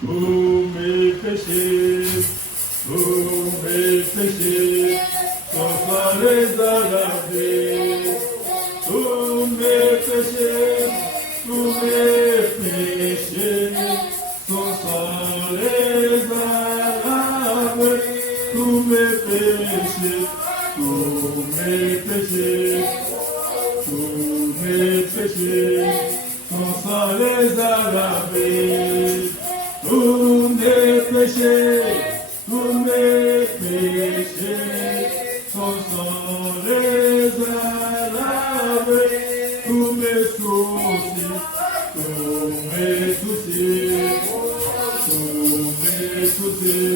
Tous mes péchés sont allés à laver. Tous mes péchés sont allés à laver. Tous mes péchés sont allés à laver. Tous mes péchés sont allés à laver. Tous mes soucis,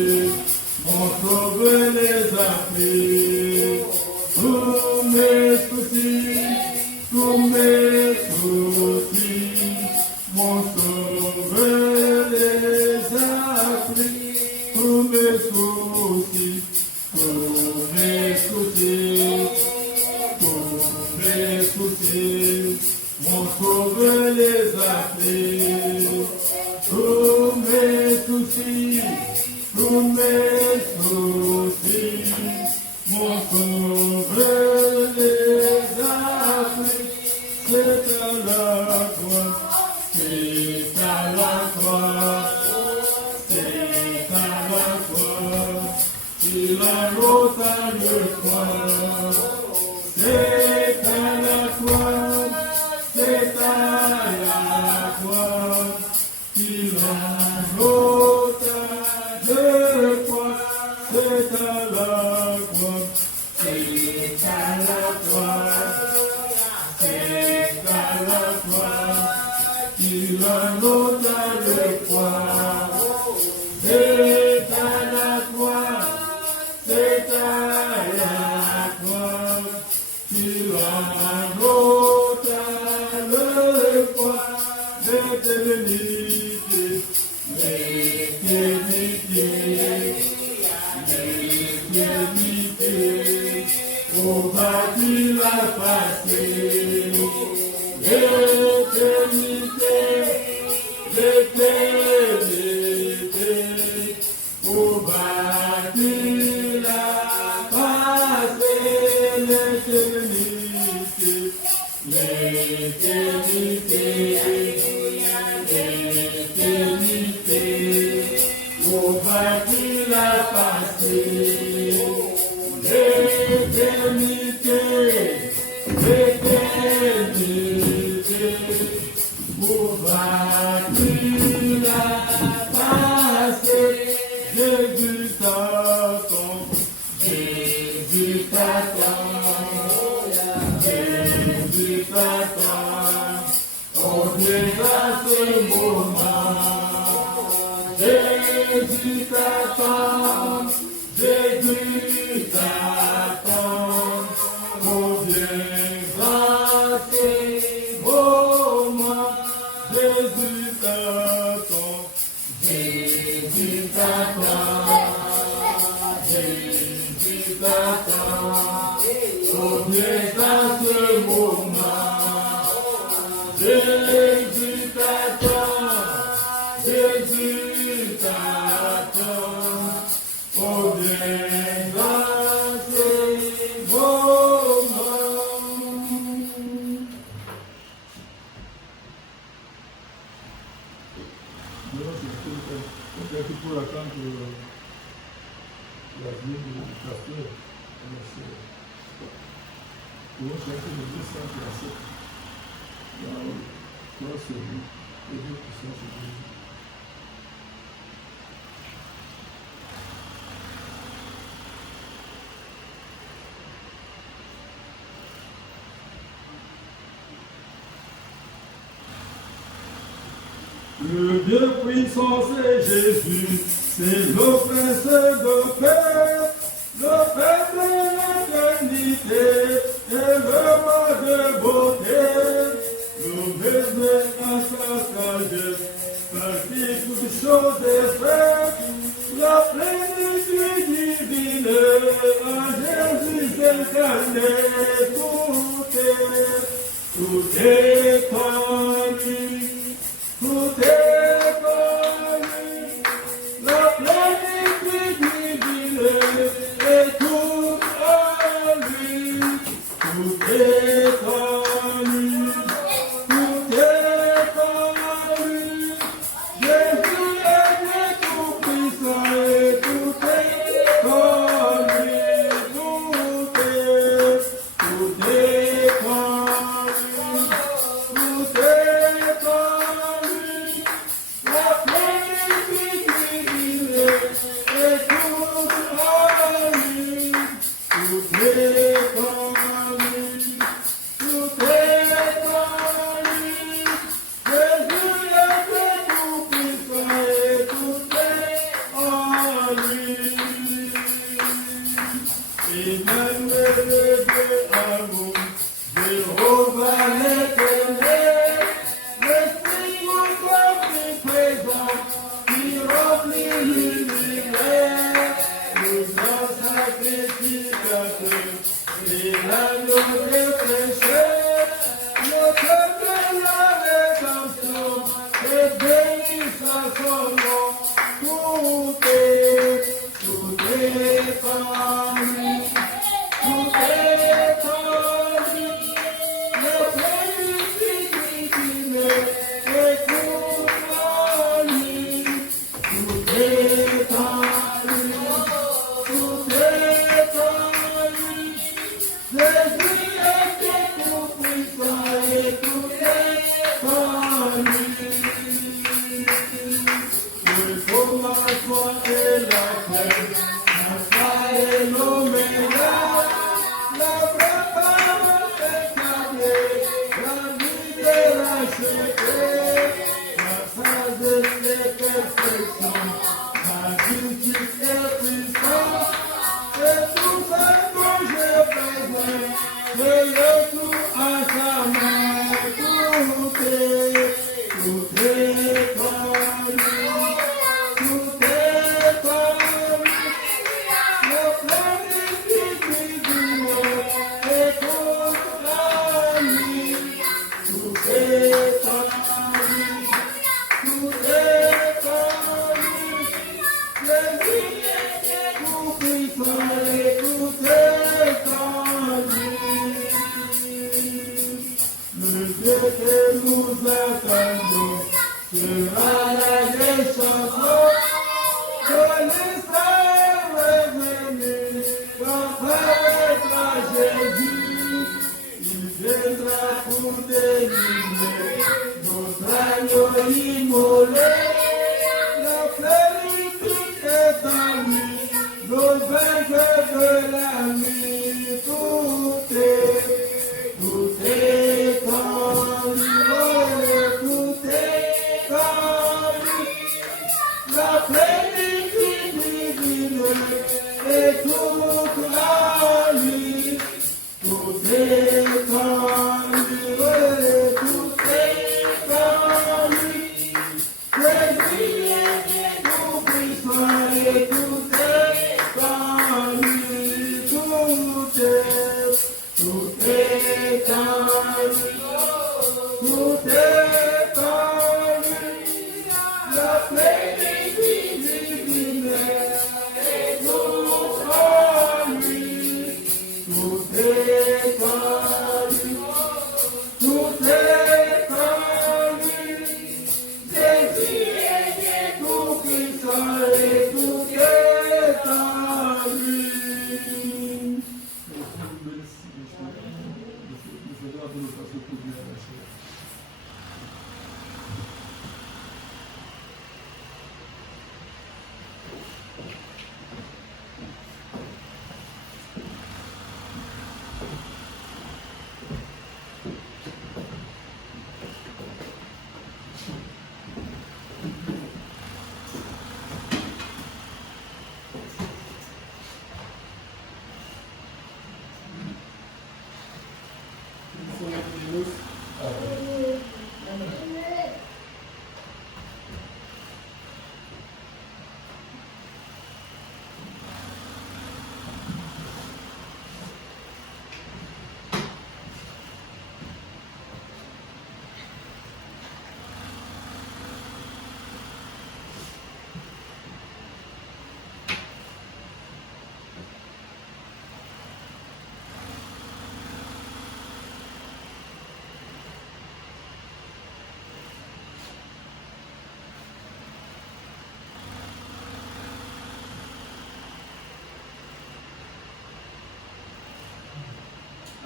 mon sauveur les a pris. Tous mes soucis, mon sauveur les a pris. Tous mes soucis, mon sauveur les a pris. Tous mes soucis, mon sauveur les a pris. C'est à la croix, c'est à la croix, c'est à la croix, il a montagne croix. C'est à la croix, c'est à la croix, il a montagne croix. C'est à la croix, c'est à la croix, c'est à la croix, il a montagne croix. C'est à la croix, c'est à la croix, il a montagne croix. L'éternité, on va qu'il a passé. L'éternité, on va qu'il a passé. L'éternité, on va qu'il a passé. L'éternité, on va qu'il a passé. Jésus t'attend, Jésus t'attend, Jésus t'attend. On viendra ce moment. Jésus t'attend, Jésus t'attend, on viendra ce moment. Jésus t'attend, Jésus t'attend, Jésus t'attend, on viendra ce moment. Jésus t'attend, Jésus t'attend, on viendra ce moment. C'est pour attendre la vie du pasteur. Pour chercher le 237. Toi, c'est lui. Les deux qui sont chez lui. Le Dieu puissant, c'est Jésus, c'est le Prince de paix, le Père de l'éternité et le roi de beauté, le baiser à sa sagesse, par qui toute chose est faite, la plénitude divine à Jésus incarné, tout est en lui, tout est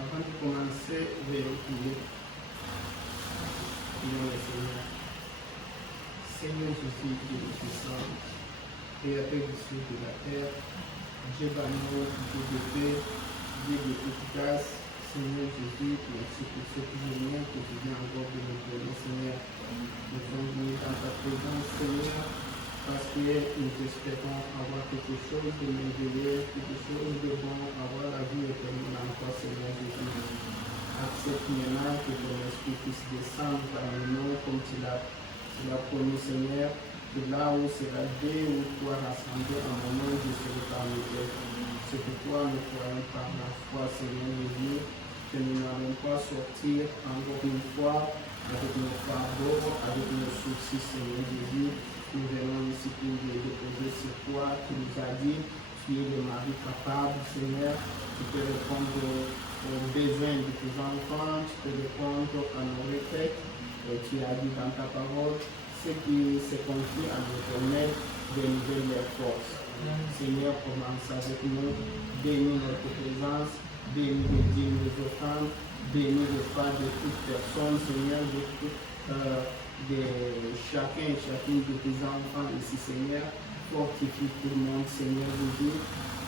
Avant de commencer, veuillez prier. Prions le Seigneur. Seigneur Jésus, Dieu de puissance, Créateur du ciel et de la terre, Dieu d'amour, Dieu de paix, Dieu de toute grâce, Seigneur Jésus, merci pour cette journée que tu viens encore de nous donner, Seigneur. Nous sommes venus dans ta présence, Seigneur, parce que nous espérons avoir quelque chose de merveilleux, quelque chose de bon, avoir la vie éternelle en toi, Seigneur Jésus. Accepte maintenant que ton esprit puisse descendre parmi nous comme tu l'as promis, Seigneur, que là où sera deux ou trois rassemblés en mon nom, je serai parmi eux. C'est pourquoi nous croyons par la foi, Seigneur Jésus, que nous n'allons pas sortir encore une fois avec nos fardeaux, avec nos soucis, Seigneur Jésus. Nous venons ici pour les déposer sur toi. Tu nous as dit, tu es le mari capable, Seigneur. Tu peux répondre aux besoins de tes enfants, tu peux répondre à nos requêtes. Tu as dit dans ta parole, ce qui se confie à l'Éternel, de nouvelles leurs forces. Seigneur, commence avec nous, bénis notre présence, bénis les dîmes, les offrandes, bénis le pas de toute personne, Seigneur, de chacun et chacune de tes enfants ici, Seigneur. Fortifie tout le monde, Seigneur Jésus,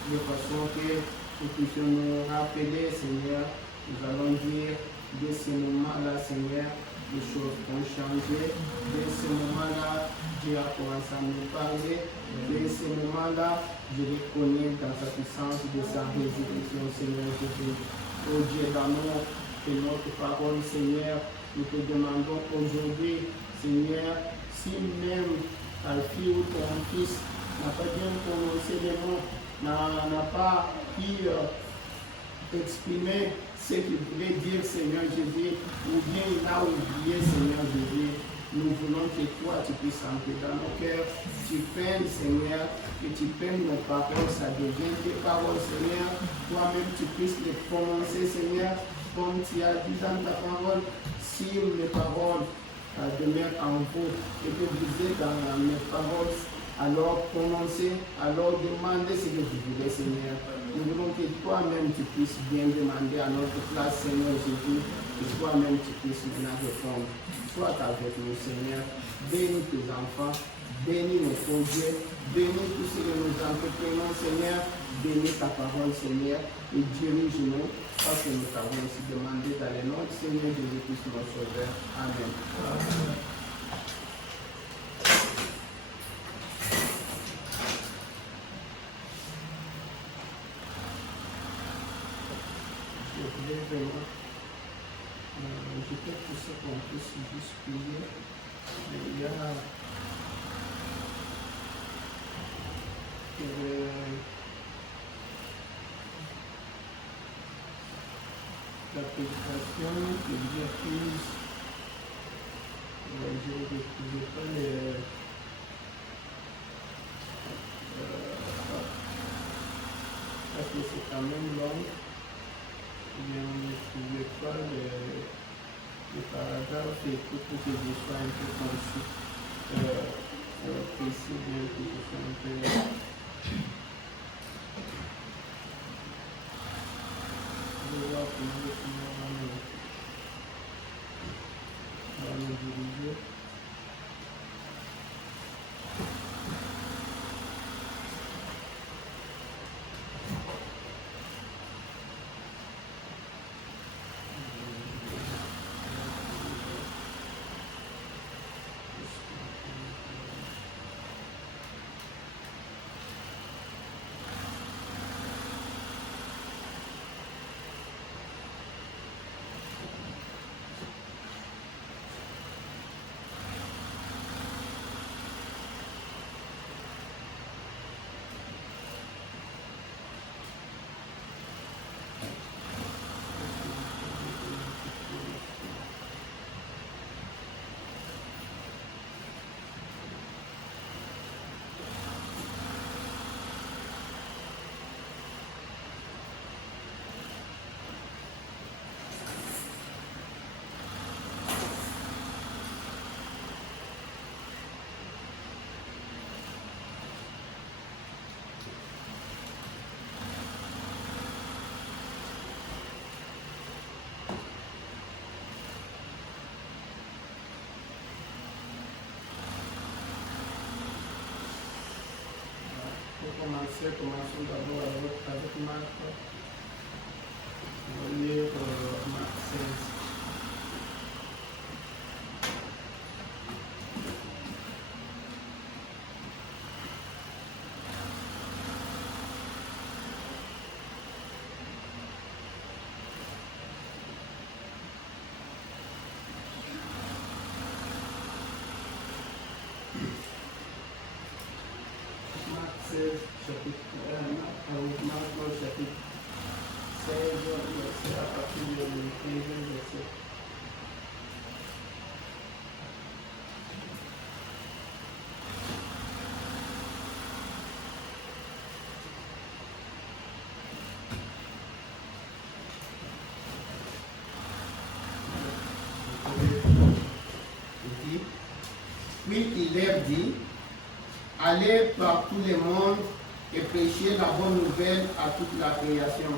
de façon que nous puissions nous rappeler, Seigneur, nous allons dire de ce moment-là, Seigneur, les choses ont changé. De ce moment-là, Dieu a commencé à nous parler. De ce moment-là, je reconnais dans sa puissance de sa résurrection, Seigneur Jésus. Ô Dieu d'amour, que notre parole, Seigneur, nous te demandons aujourd'hui, Seigneur, si même ta fille ou ton fils n'a pas bien prononcé les mots, n'a pas pu exprimer ce qu'il voulait dire, Seigneur Jésus, ou bien il a oublié, Seigneur Jésus. Nous voulons que toi, tu puisses entrer dans nos cœurs, tu prennes, Seigneur, que tu prennes nos paroles, ça devient tes paroles, Seigneur. Toi-même, tu puisses les prononcer, Seigneur, comme tu as dit dans ta parole, si mes paroles demeurent en vous et que vous êtes dans mes paroles, alors prononcez, alors demandez ce que vous voulez, Seigneur. Nous voulons que toi-même tu puisses bien demander à notre place, Seigneur Jésus, que toi-même tu puisses maintenant répondre. Sois avec nous, Seigneur. Bénis tes enfants, bénis nos projets, bénis tout ce que nous entreprenons, Seigneur. Bénis ta parole, Seigneur, et dirige-nous, parce que nous t'avons aussi demandé dans le nom du Seigneur Jésus-Christ, notre Sauveur. Amen. Amen. Vraiment, je peux pousser qu'on puisse juste prier. Il y a la prédication que j'ai prise. Je ne retrouvais pas les. Parce que c'est quand même long. Je ne trouvais pas le paragraphe et tout pour que je sois un peu concis, précis, bien que je sois un peu. Je vais voir comment le Seigneur va nous diriger. verset, commençons d'abord avec Marc. On va lire Marc 16. Chapitre 16, c'est à partir du 15 verset. Puis il leur dit, allez par tout le monde et prêchez la bonne nouvelle à toute la création.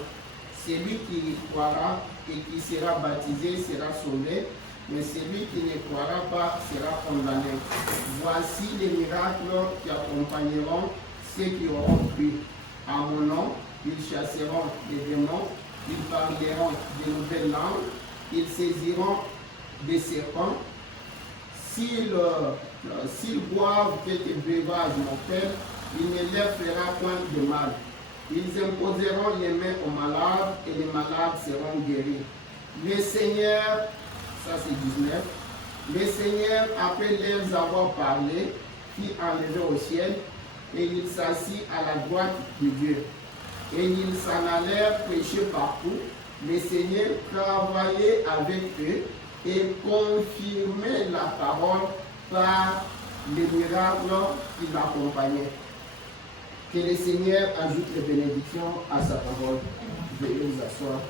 Celui qui y croira et qui sera baptisé sera sauvé, mais celui qui ne croira pas sera condamné. Voici les miracles qui accompagneront ceux qui auront cru. À mon nom, ils chasseront les démons, ils parleront de nouvelles langues, ils saisiront des serpents. S'ils boivent quelques breuvages mortels, il ne leur fera point de mal. Ils imposeront les mains aux malades et les malades seront guéris. Le Seigneur, ça c'est 19, le Seigneur, après leur avoir parlé, fit enlever au ciel et il s'assit à la droite de Dieu. Et ils s'en allèrent prêcher partout. Le Seigneur travaillait avec eux et confirmait la parole par les miracles qui l'accompagnaient. Que le Seigneur ajoute les bénédictions à sa parole. Veuillez vous asseoir.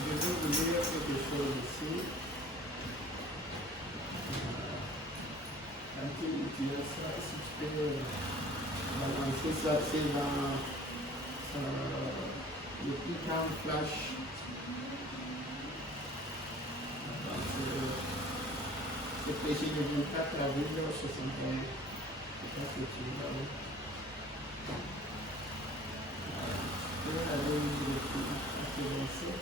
Je vais vous lire quelque chose ici. Quand tu utilises ça, si tu peux balancer ça, c'est dans le plus grand flash. C'est péché de 24 avril 61. Je pense que tu l'as vu. Je vais aller lire le 27.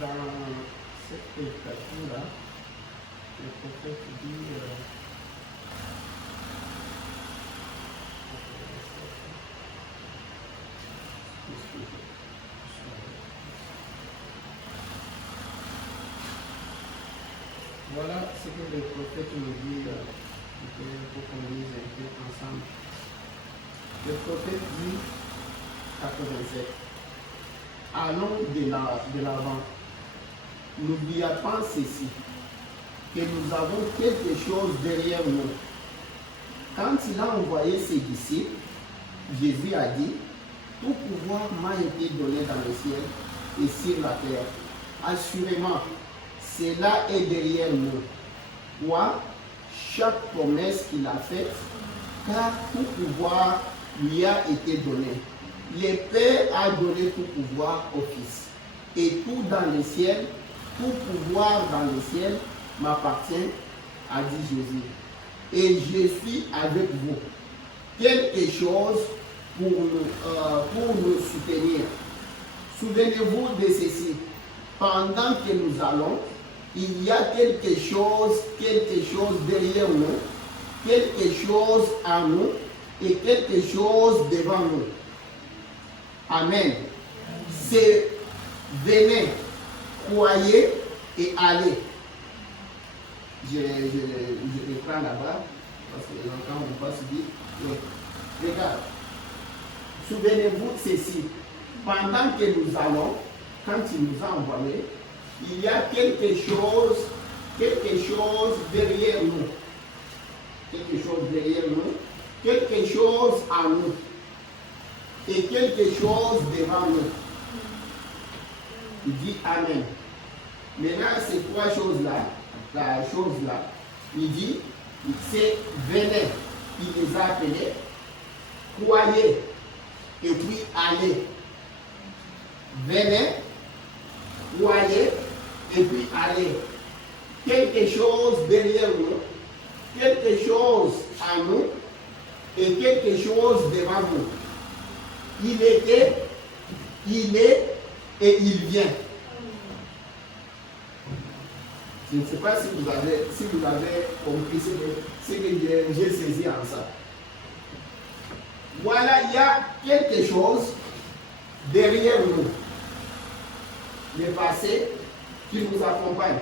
Dans cette écriture-là, le prophète dit voilà ce que le prophète nous dit, pour qu'on lise un peu ensemble. Le prophète dit 87. Allons de l'avant. N'oublions pas ceci, que nous avons quelque chose derrière nous. Quand il a envoyé ses disciples, Jésus a dit, tout pouvoir m'a été donné dans le ciel et sur la terre. Assurément, cela est derrière nous. Quoi? Chaque promesse qu'il a faite, car tout pouvoir lui a été donné. Le Père a donné tout pouvoir au Fils. Et tout dans le ciel, tout pouvoir dans le ciel m'appartient, a dit Jésus. Et je suis avec vous. Quelque chose pour nous soutenir. Souvenez-vous de ceci. Pendant que nous allons, il y a quelque chose derrière nous, quelque chose en nous et quelque chose devant nous. Amen. C'est venez, croyez et allez. Je prends là-bas parce que longtemps on va se dire. Oui. Regarde. Souvenez-vous de ceci. Pendant que nous allons, quand il nous a envoyés, il y a quelque chose derrière nous. Quelque chose derrière nous, quelque chose en nous et quelque chose devant nous. Il dit Amen. Maintenant, ces trois choses-là, la chose-là, il dit, c'est venez. Il les a appelés, croyez et puis allez. Venez, croyez et puis allez. Quelque chose derrière nous, quelque chose en nous et quelque chose devant nous. Il était, il est et il vient. Je ne sais pas si vous avez compris ce que j'ai saisi en ça. Voilà, il y a quelque chose derrière nous, le passé qui nous accompagne.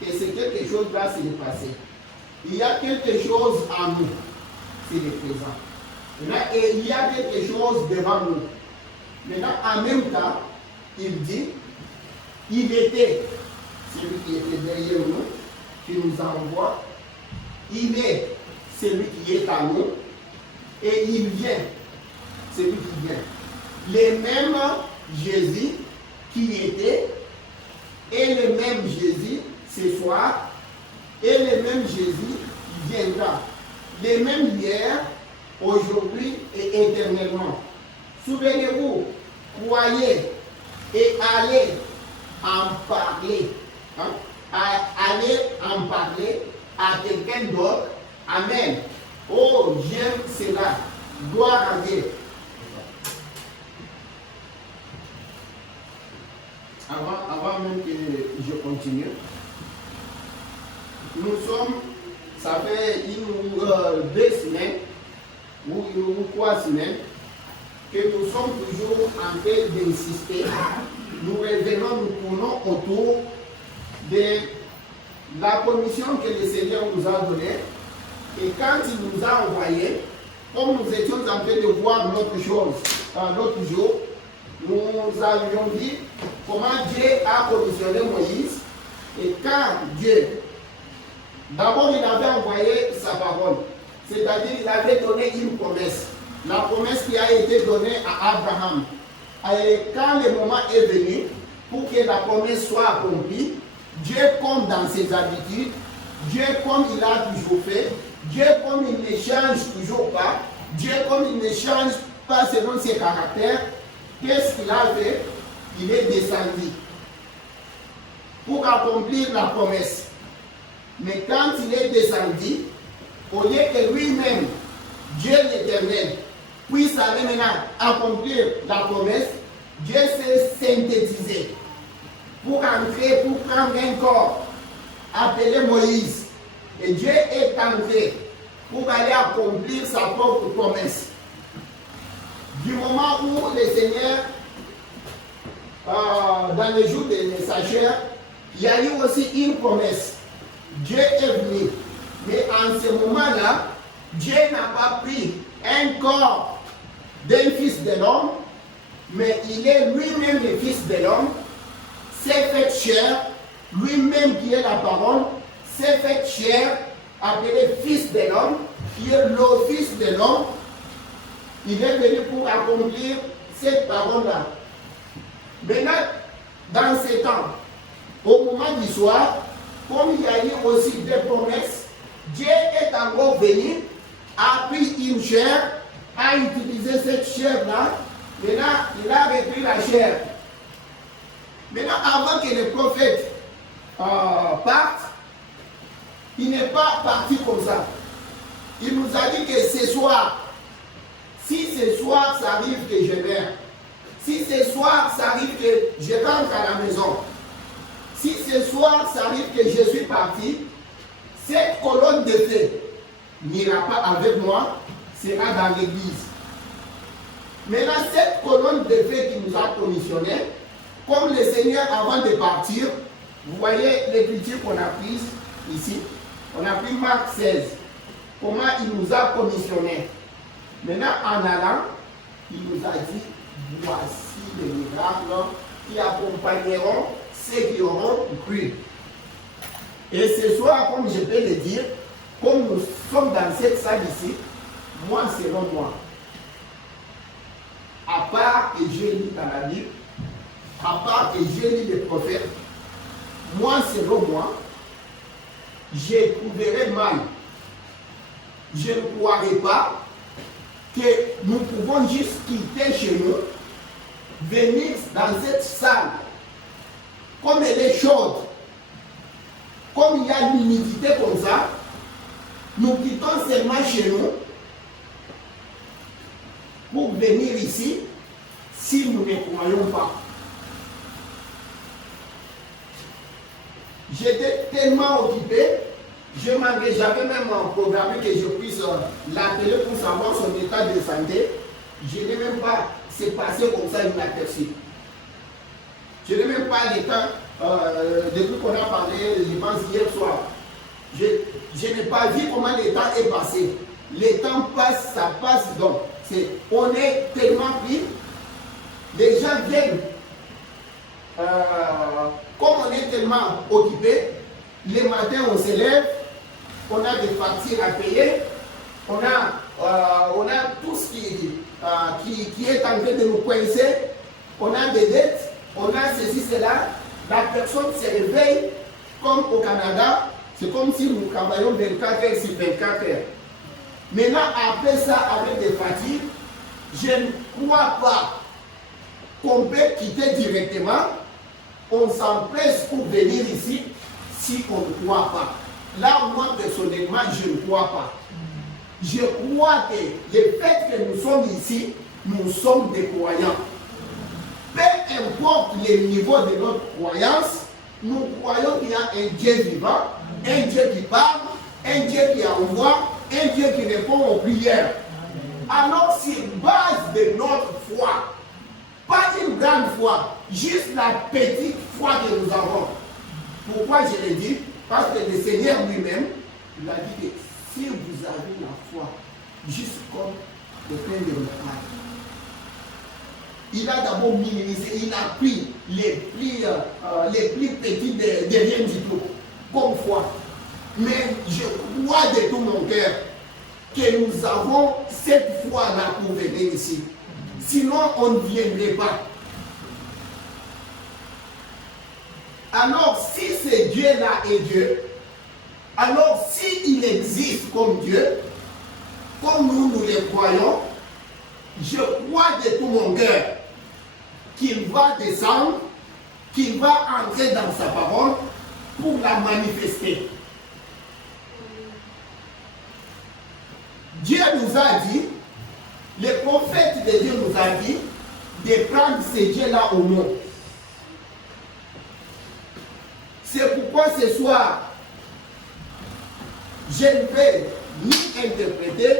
Et c'est quelque chose-là, c'est le passé. Il y a quelque chose en nous, c'est le présent. Et il y a quelque chose devant nous. Maintenant, en même temps, il dit, il était, celui qui était derrière nous, qui nous envoie. Il est celui qui est en nous. Et il vient, celui qui vient. Le même Jésus qui était, et le même Jésus ce soir, et le même Jésus qui viendra. Le même hier, aujourd'hui et éternellement. Souvenez-vous, croyez et allez en parler. Hein? Allez en parler à quelqu'un d'autre. Amen. Oh, j'aime cela. Gloire à Dieu. Avant même que je continue, nous sommes, ça fait 2 semaines ou 3 semaines que nous sommes toujours en train d'insister. Nous revenons, nous tournons autour de la commission que le Seigneur nous a donnée. Et quand il nous a envoyés, comme nous étions en train de voir l'autre jour, nous avions dit comment Dieu a commissionné Moïse. Et quand Dieu, d'abord il avait envoyé sa parole, c'est-à-dire il avait donné une promesse. La promesse qui a été donnée à Abraham. Et quand le moment est venu pour que la promesse soit accomplie, Dieu comme dans ses habitudes, Dieu comme il a toujours fait, Dieu comme il ne change toujours pas, Dieu comme il ne change pas selon ses caractères, qu'est-ce qu'il a fait? Il est descendu pour accomplir la promesse. Mais quand il est descendu, au lieu que lui-même, Dieu l'Éternel, puisse aller maintenant accomplir la promesse, Dieu s'est synthétisé pour entrer, pour prendre un corps appelé Moïse. Et Dieu est entré pour aller accomplir sa propre promesse. Du moment où le Seigneur, dans les jours de sa chair, il y a eu aussi une promesse. Dieu est venu. Mais en ce moment-là, Dieu n'a pas pris un corps d'un fils de l'homme, mais il est lui-même le fils de l'homme, s'est fait chair, lui-même qui est la parole, s'est fait chair, appelé fils de l'homme, qui est le fils de l'homme. Il est venu pour accomplir cette parole-là. Maintenant, dans ces temps, au moment du soir, comme il y a eu aussi des promesses, Dieu est encore venu, a pris une chair, a utilisé cette chair-là. Maintenant, il a repris la chair. Maintenant, avant que le prophète parte, il n'est pas parti comme ça. Il nous a dit que ce soir, si ce soir ça arrive que je meurs, si ce soir ça arrive que je rentre à la maison, si ce soir ça arrive que je suis parti, cette colonne de feu n'ira pas avec moi, sera dans l'église. Maintenant, cette colonne de feu qui nous a commissionné, comme le Seigneur avant de partir, vous voyez l'écriture qu'on a prise ici, on a pris Marc 16, comment il nous a commissionné. Maintenant, en allant, il nous a dit, voici les miracles qui accompagneront ceux qui auront cru. Et ce soir, comme je peux le dire, comme nous sommes dans cette salle ici, moi selon moi, à part que j'ai lu dans la Bible, à part que j'ai lu les prophètes, moi selon moi, je trouverais mal, je ne croirais pas que nous pouvons juste quitter chez nous, venir dans cette salle, comme elle est chaude, comme il y a une humidité comme ça, nous quittons seulement chez nous pour venir ici si nous ne croyons pas. J'étais tellement occupé, j'avais même programmé que je puisse l'appeler pour savoir son état de santé. Je n'ai même pas, c'est passé comme ça inaperçu. Je n'ai même pas le temps, depuis qu'on a parlé, je pense hier soir, je n'ai pas vu comment le temps est passé. Le temps passe, ça passe donc. On est tellement pris, les gens viennent. Comme on est tellement occupé, les matins on se lève, on a des factures à payer, on a tout ce qui est en train de nous coincer, on a des dettes, on a ceci, cela. La personne se réveille comme au Canada, c'est comme si nous travaillons 24 heures sur 24 heures. Maintenant, après ça, avec des fatigues, je ne crois pas qu'on peut quitter directement. On s'empresse pour venir ici si on ne croit pas. Là, moi, personnellement, je ne crois pas. Je crois que le fait que nous sommes ici, nous sommes des croyants. Peu importe le niveau de notre croyance, nous croyons qu'il y a un Dieu vivant, un Dieu qui parle, un Dieu qui envoie, un Dieu qui répond aux prières. Alors, sur base de notre foi, pas une grande foi, juste la petite foi que nous avons. Pourquoi je le dis? Parce que le Seigneur lui-même, il a dit que si vous avez la foi, juste comme le pain de montagne, il a d'abord minimisé, il a pris les plus petits de rien du tout, comme foi. Mais je crois de tout mon cœur que nous avons cette foi-là pour venir ici. Sinon, on ne viendrait pas. Alors, si ce Dieu-là est Dieu, alors s'il existe comme Dieu, comme nous le croyons, je crois de tout mon cœur qu'il va descendre, qu'il va entrer dans sa parole pour la manifester. Dieu nous a dit, le prophète de Dieu nous a dit de prendre ce Dieu-là au mot. C'est pourquoi ce soir, je ne vais ni interpréter,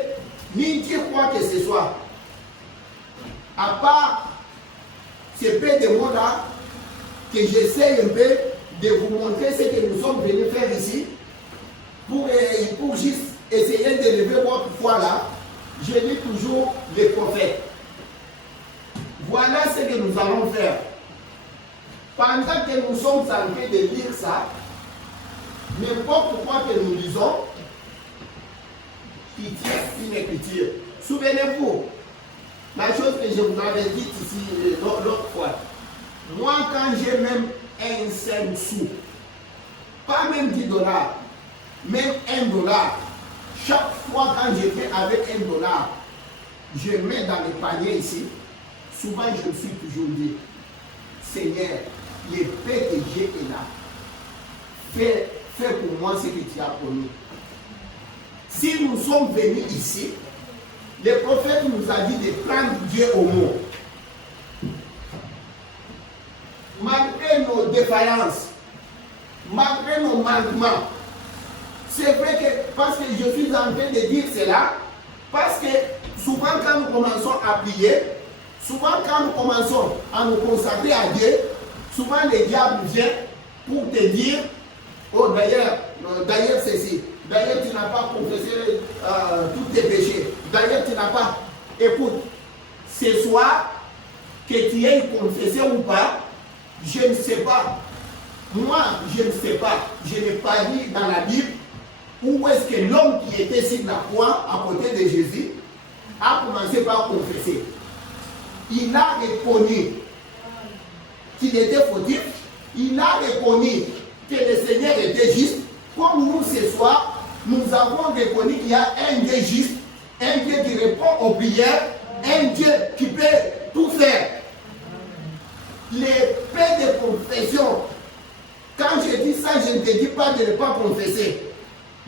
ni dire quoi que ce soit. À part ce peu de mots-là, que j'essaie un peu de vous montrer ce que nous sommes venus faire ici, pour juste essayer d'élever votre foi là. Je lis toujours les prophètes. Voilà ce que nous allons faire. Pendant que nous sommes en train de lire ça, n'importe quoi que nous lisons, qui tient une écriture. Souvenez-vous, la chose que je vous avais dite ici l'autre fois. Moi, quand j'ai même un seul sou, pas même 10 dollars, même 1 dollar, chaque fois quand je fais avec 1 dollar, je mets dans le panier ici, souvent je me suis toujours dit, Seigneur, le paix que j'ai est là. Fais pour moi ce que tu as promis. Si nous sommes venus ici, le prophète nous a dit de prendre Dieu au mot. Malgré nos défaillances, malgré nos manquements. C'est vrai que, parce que je suis en train de dire cela, parce que souvent quand nous commençons à prier, souvent quand nous commençons à nous consacrer à Dieu, souvent le diable vient pour te dire, oh d'ailleurs ceci, d'ailleurs tu n'as pas confessé tous tes péchés, d'ailleurs tu n'as pas, écoute, ce soir, que tu aies confessé ou pas, je ne sais pas. Moi, je ne sais pas. Je n'ai pas lu dans la Bible où est-ce que l'homme qui était sur la croix à côté de Jésus a commencé par confesser. Il a reconnu qu'il était fautif. Il a reconnu que le Seigneur était juste. Comme nous ce soir, nous avons reconnu qu'il y a un Dieu juste, un Dieu qui répond aux prières, un Dieu qui peut tout faire. Les paix de confession, quand je dis ça, je ne te dis pas de ne pas confesser.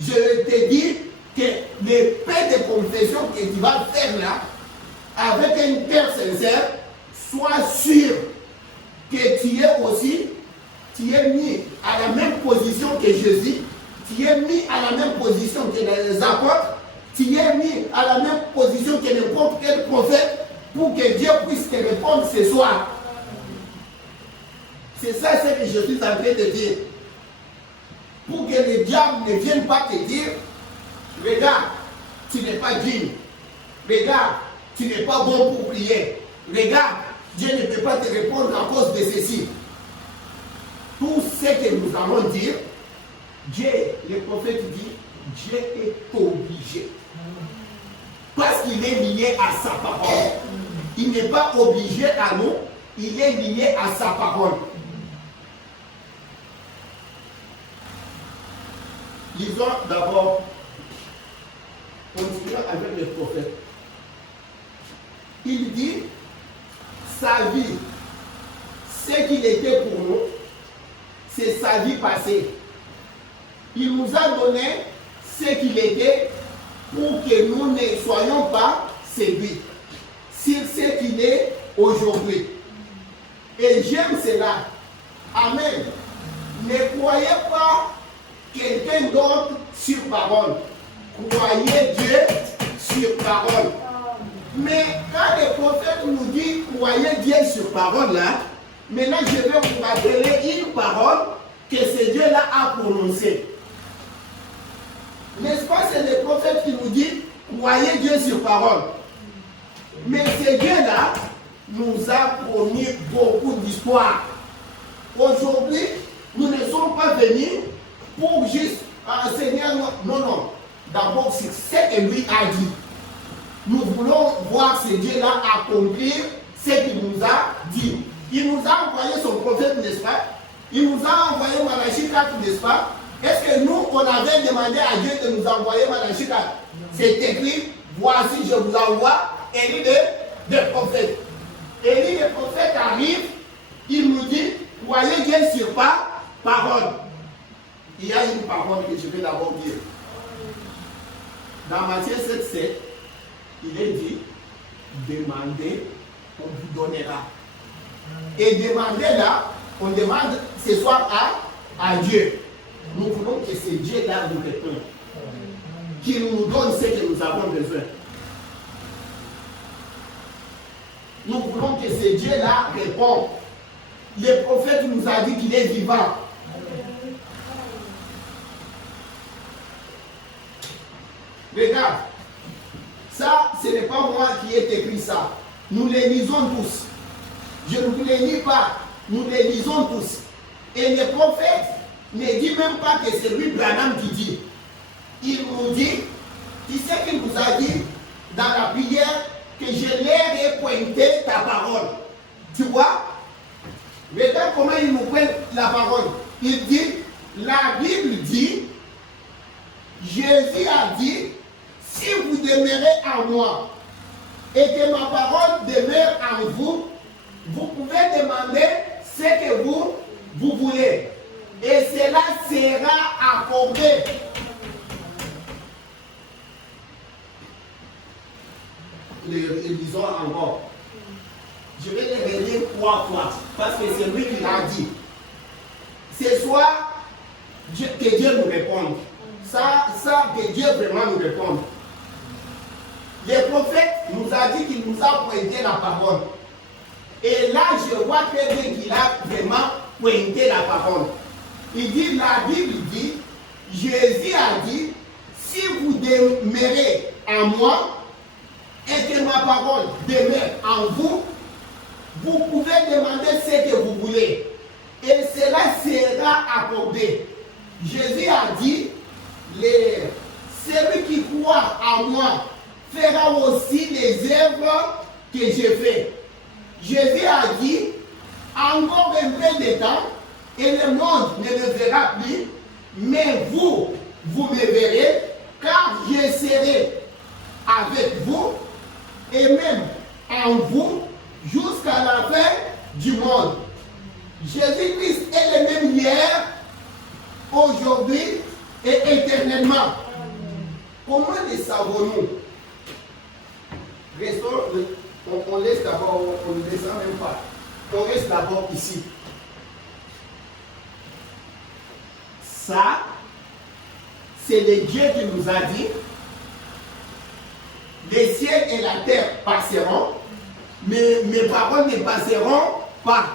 Je te dis que les paix de confession que tu vas faire là, avec un cœur sincère, sois sûr que tu es aussi, tu es mis à la même position que Jésus, tu es mis à la même position que les apôtres, tu es mis à la même position que n'importe quel prophète pour que Dieu puisse te répondre ce soir. C'est ça ce que je suis en train de dire. Pour que le diable ne vienne pas te dire, regarde, tu n'es pas digne. Regarde, tu n'es pas bon pour prier. Regarde, Dieu ne peut pas te répondre à cause de ceci. Tout ce que nous allons dire, Dieu, le prophète dit, Dieu est obligé. Parce qu'il est lié à sa parole. Il n'est pas obligé à nous, il est lié à sa parole. Lisons d'abord, continuons avec le prophète. Il dit, sa vie, ce qu'il était pour nous, c'est sa vie passée. Il nous a donné ce qu'il était pour que nous ne soyons pas séduits sur ce qu'il est aujourd'hui. Et j'aime cela. Amen. Ne croyez pas quelqu'un d'autre sur parole. Croyez Dieu sur parole. Mais quand le prophète nous dit croyez Dieu sur parole là, maintenant je vais vous rappeler une parole que ce Dieu-là a prononcée. N'est-ce pas, c'est le prophète qui nous dit croyez Dieu sur parole. Mais ce Dieu-là nous a promis beaucoup d'histoires. Aujourd'hui, nous ne sommes pas venus pour juste enseigner. Non. D'abord, c'est ce que lui a dit. Nous voulons voir ce Dieu-là accomplir ce qu'il nous a dit. Il nous a envoyé son prophète, n'est-ce pas? Il nous a envoyé Malachie 4, n'est-ce pas? Est-ce que nous, on avait demandé à Dieu de nous envoyer Malachie 4? C'est écrit, voici, je vous envoie Élie le prophète. Élie le prophète arrive, il nous dit, croyez Dieu sur parole. Il y a une parole que je vais d'abord dire. Dans Matthieu 7,7, il est dit, demandez, on vous donnera. Et demander là, on demande ce soir à Dieu. Nous voulons que ce Dieu-là nous réponde. Qu'il nous donne ce que nous avons besoin. Nous voulons que ce Dieu-là réponde. Le prophète nous a dit qu'il est vivant. Regarde, ça, ce n'est pas moi qui ai écrit ça. Nous les lisons tous. Je ne vous les lis pas. Nous les lisons tous. Et le prophète ne dit même pas que c'est lui Branham qui dit. Il nous dit, tu sais qu'il nous a dit dans la prière que je l'ai pointé ta parole. Tu vois? Regarde comment il nous pointe la parole. Il dit, la Bible dit, Jésus a dit, si vous demeurez en moi et que ma parole demeure en vous, vous pouvez demander ce que vous voulez. Et cela sera accordé. Lisons encore. Je vais les relire 3 fois parce que c'est lui qui l'a dit. Ce soir, que Dieu nous réponde. Ça, que Dieu vraiment nous réponde. Le prophète nous a dit qu'il nous a pointé la parole. Et là, je vois très bien qu'il a vraiment pointé la parole. Il dit, la Bible dit, Jésus a dit, si vous demeurez en moi et que ma parole demeure en vous, vous pouvez demander ce que vous voulez. Et cela sera accordé. Jésus a dit, celui qui croit en moi fera aussi les œuvres que j'ai faites. Jésus a dit, encore un peu de temps, et le monde ne me verra plus, mais vous me verrez, car je serai avec vous, et même en vous, jusqu'à la fin du monde. Jésus-Christ est le même hier, aujourd'hui et éternellement. Comment le savons-nous? Restons, on laisse d'abord, on ne descend même pas. On reste d'abord ici. Ça, c'est le Dieu qui nous a dit, les ciels et la terre passeront, mais mes paroles ne passeront pas.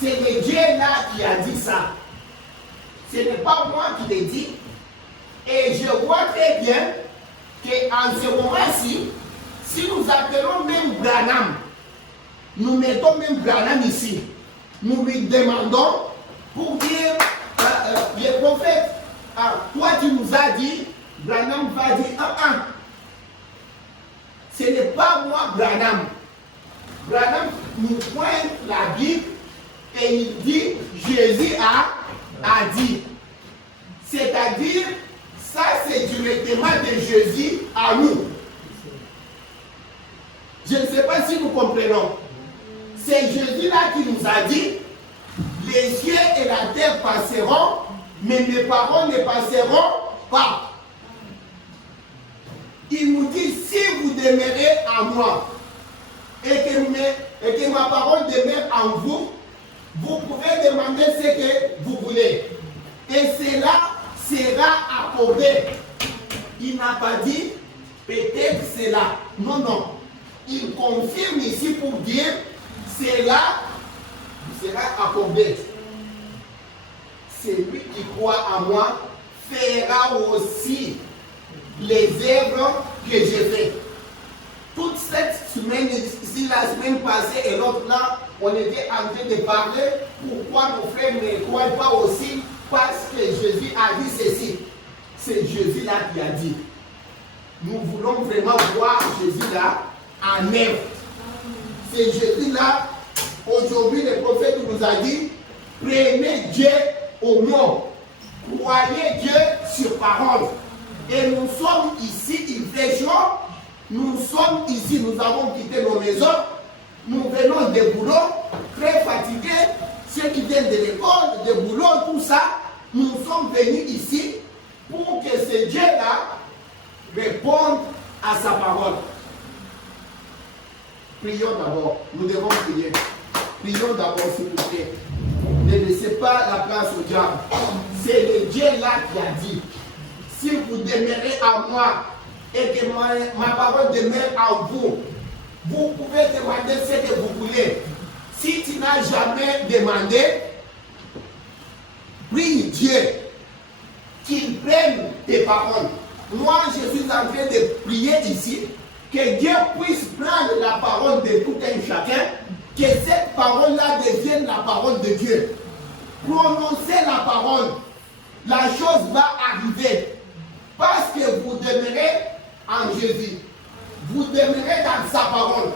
C'est le Dieu là qui a dit ça. Ce n'est pas moi qui l'ai dit. Et je vois très bien qu'en ce moment-ci, si nous appelons même Branham, nous mettons même Branham ici, nous lui demandons pour dire, le prophète, toi tu nous as dit, Branham va dire, ce n'est pas moi Branham. Branham nous pointe la Bible et il dit, Jésus a dit. C'est-à-dire, ça c'est directement de Jésus à nous. Je ne sais pas si nous comprenons. C'est Jésus là qui nous a dit, les cieux et la terre passeront, mais mes paroles ne passeront pas. Il nous dit, si vous demeurez en moi et que ma parole demeure en vous, vous pouvez demander ce que vous voulez. Et cela sera accordé. Il n'a pas dit peut-être cela. Non, non. Il confirme ici pour dire cela sera accordé. Celui qui croit en moi fera aussi les œuvres que j'ai faites. Toute cette semaine, ici la semaine passée et l'autre là, on était en train de parler pourquoi nos frères ne croient pas aussi, parce que Jésus a dit ceci. C'est Jésus là qui a dit. Nous voulons vraiment voir Jésus là en œuvre. C'est Jésus là, aujourd'hui le prophète nous a dit, prenez Dieu au mot, croyez Dieu sur parole. Et nous sommes ici, il fait chaud, nous sommes ici, nous avons quitté nos maisons, nous venons des boulots, très fatigués, ceux qui viennent de l'école, des boulots, tout ça, nous sommes venus ici pour que ce Dieu-là réponde à sa parole. Prions d'abord, nous devons prier. Prions d'abord, s'il vous plaît. Ne laissez pas la place au diable. C'est le Dieu là qui a dit, si vous demeurez en moi et que ma parole demeure en vous, vous pouvez demander ce que vous voulez. Si tu n'as jamais demandé, prie Dieu qu'il prenne tes paroles. Moi, je suis en train de prier ici, que Dieu puisse prendre la parole de tout un chacun, que cette parole-là devienne la parole de Dieu. Prononcez la parole, la chose va arriver. Parce que vous demeurez en Jésus. Vous demeurez dans sa parole.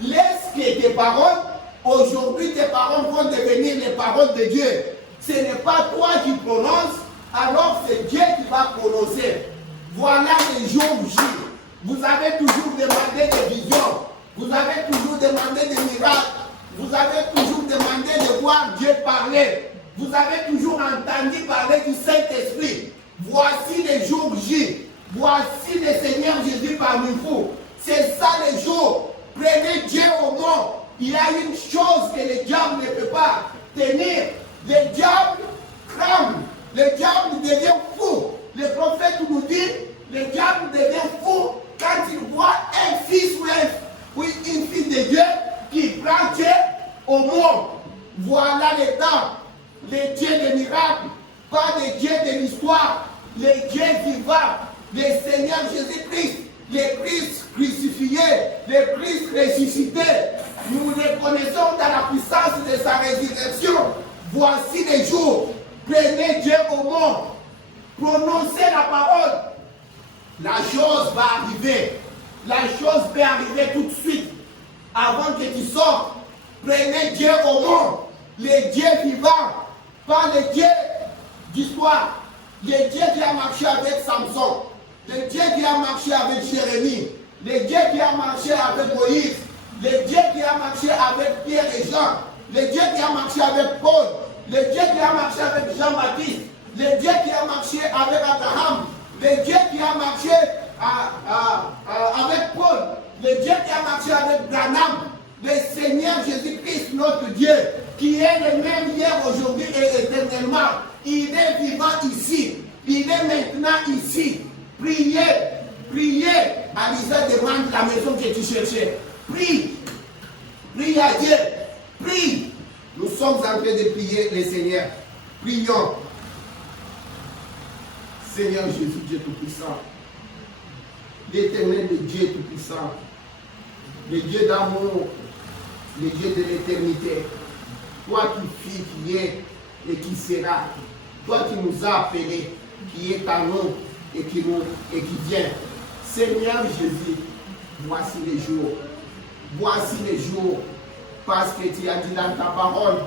Laisse que tes paroles, aujourd'hui tes paroles vont devenir les paroles de Dieu. Ce n'est pas toi qui prononces, alors c'est Dieu qui va prononcer. Voilà les jours J. Vous avez toujours demandé des visions. Vous avez toujours demandé des miracles. Vous avez toujours demandé de voir Dieu parler. Vous avez toujours entendu parler du Saint-Esprit. Voici les jours J. Voici le Seigneur Jésus parmi vous. C'est ça les jours. Prenez Dieu au mot. Il y a une chose que le diable ne peut pas tenir. Le diable tremble, le diable devient fou. Le prophète nous dit, le diable devient fou quand il voit un fils ou une fille de Dieu qui prend Dieu au monde. Voilà le temps, le Dieu des miracles, pas le Dieu de l'histoire, le Dieu vivant, le Seigneur Jésus-Christ, le Christ crucifié, le Christ ressuscité. Nous reconnaissons dans la puissance de sa résurrection. Voici les jours. Prenez Dieu au monde. Prononcez la parole. La chose va arriver. La chose peut arriver tout de suite. Avant que tu sortes, prenez Dieu au monde. Le Dieu vivant, pas le Dieu d'histoire. Le Dieu qui a marché avec Samson. Le Dieu qui a marché avec Jérémie. Le Dieu qui a marché avec Moïse. Le Dieu qui a marché avec Pierre et Jean. Le Dieu qui a marché avec Paul. Le Dieu qui a marché avec Jean-Baptiste. Le Dieu qui a marché avec Abraham. Le Dieu qui a marché avec Paul. Le Dieu qui a marché avec Branham. Le Seigneur Jésus-Christ, notre Dieu, qui est le même hier, aujourd'hui et éternellement. Il est vivant ici. Il est maintenant ici. Priez, priez. Alisa demande la maison que tu cherchais. Prie. Prie à Dieu. Prie. Nous sommes en train de prier le Seigneur. Prions. Seigneur Jésus, Dieu Tout-Puissant. L'éternel, le Dieu Tout-Puissant. Le Dieu d'amour. Le Dieu de l'éternité. Toi qui fis, qui est et qui sera. Toi qui nous as appelés, qui est à nous et qui vient. Seigneur Jésus, voici les jours. Voici les jours. Parce que tu as dit dans ta parole,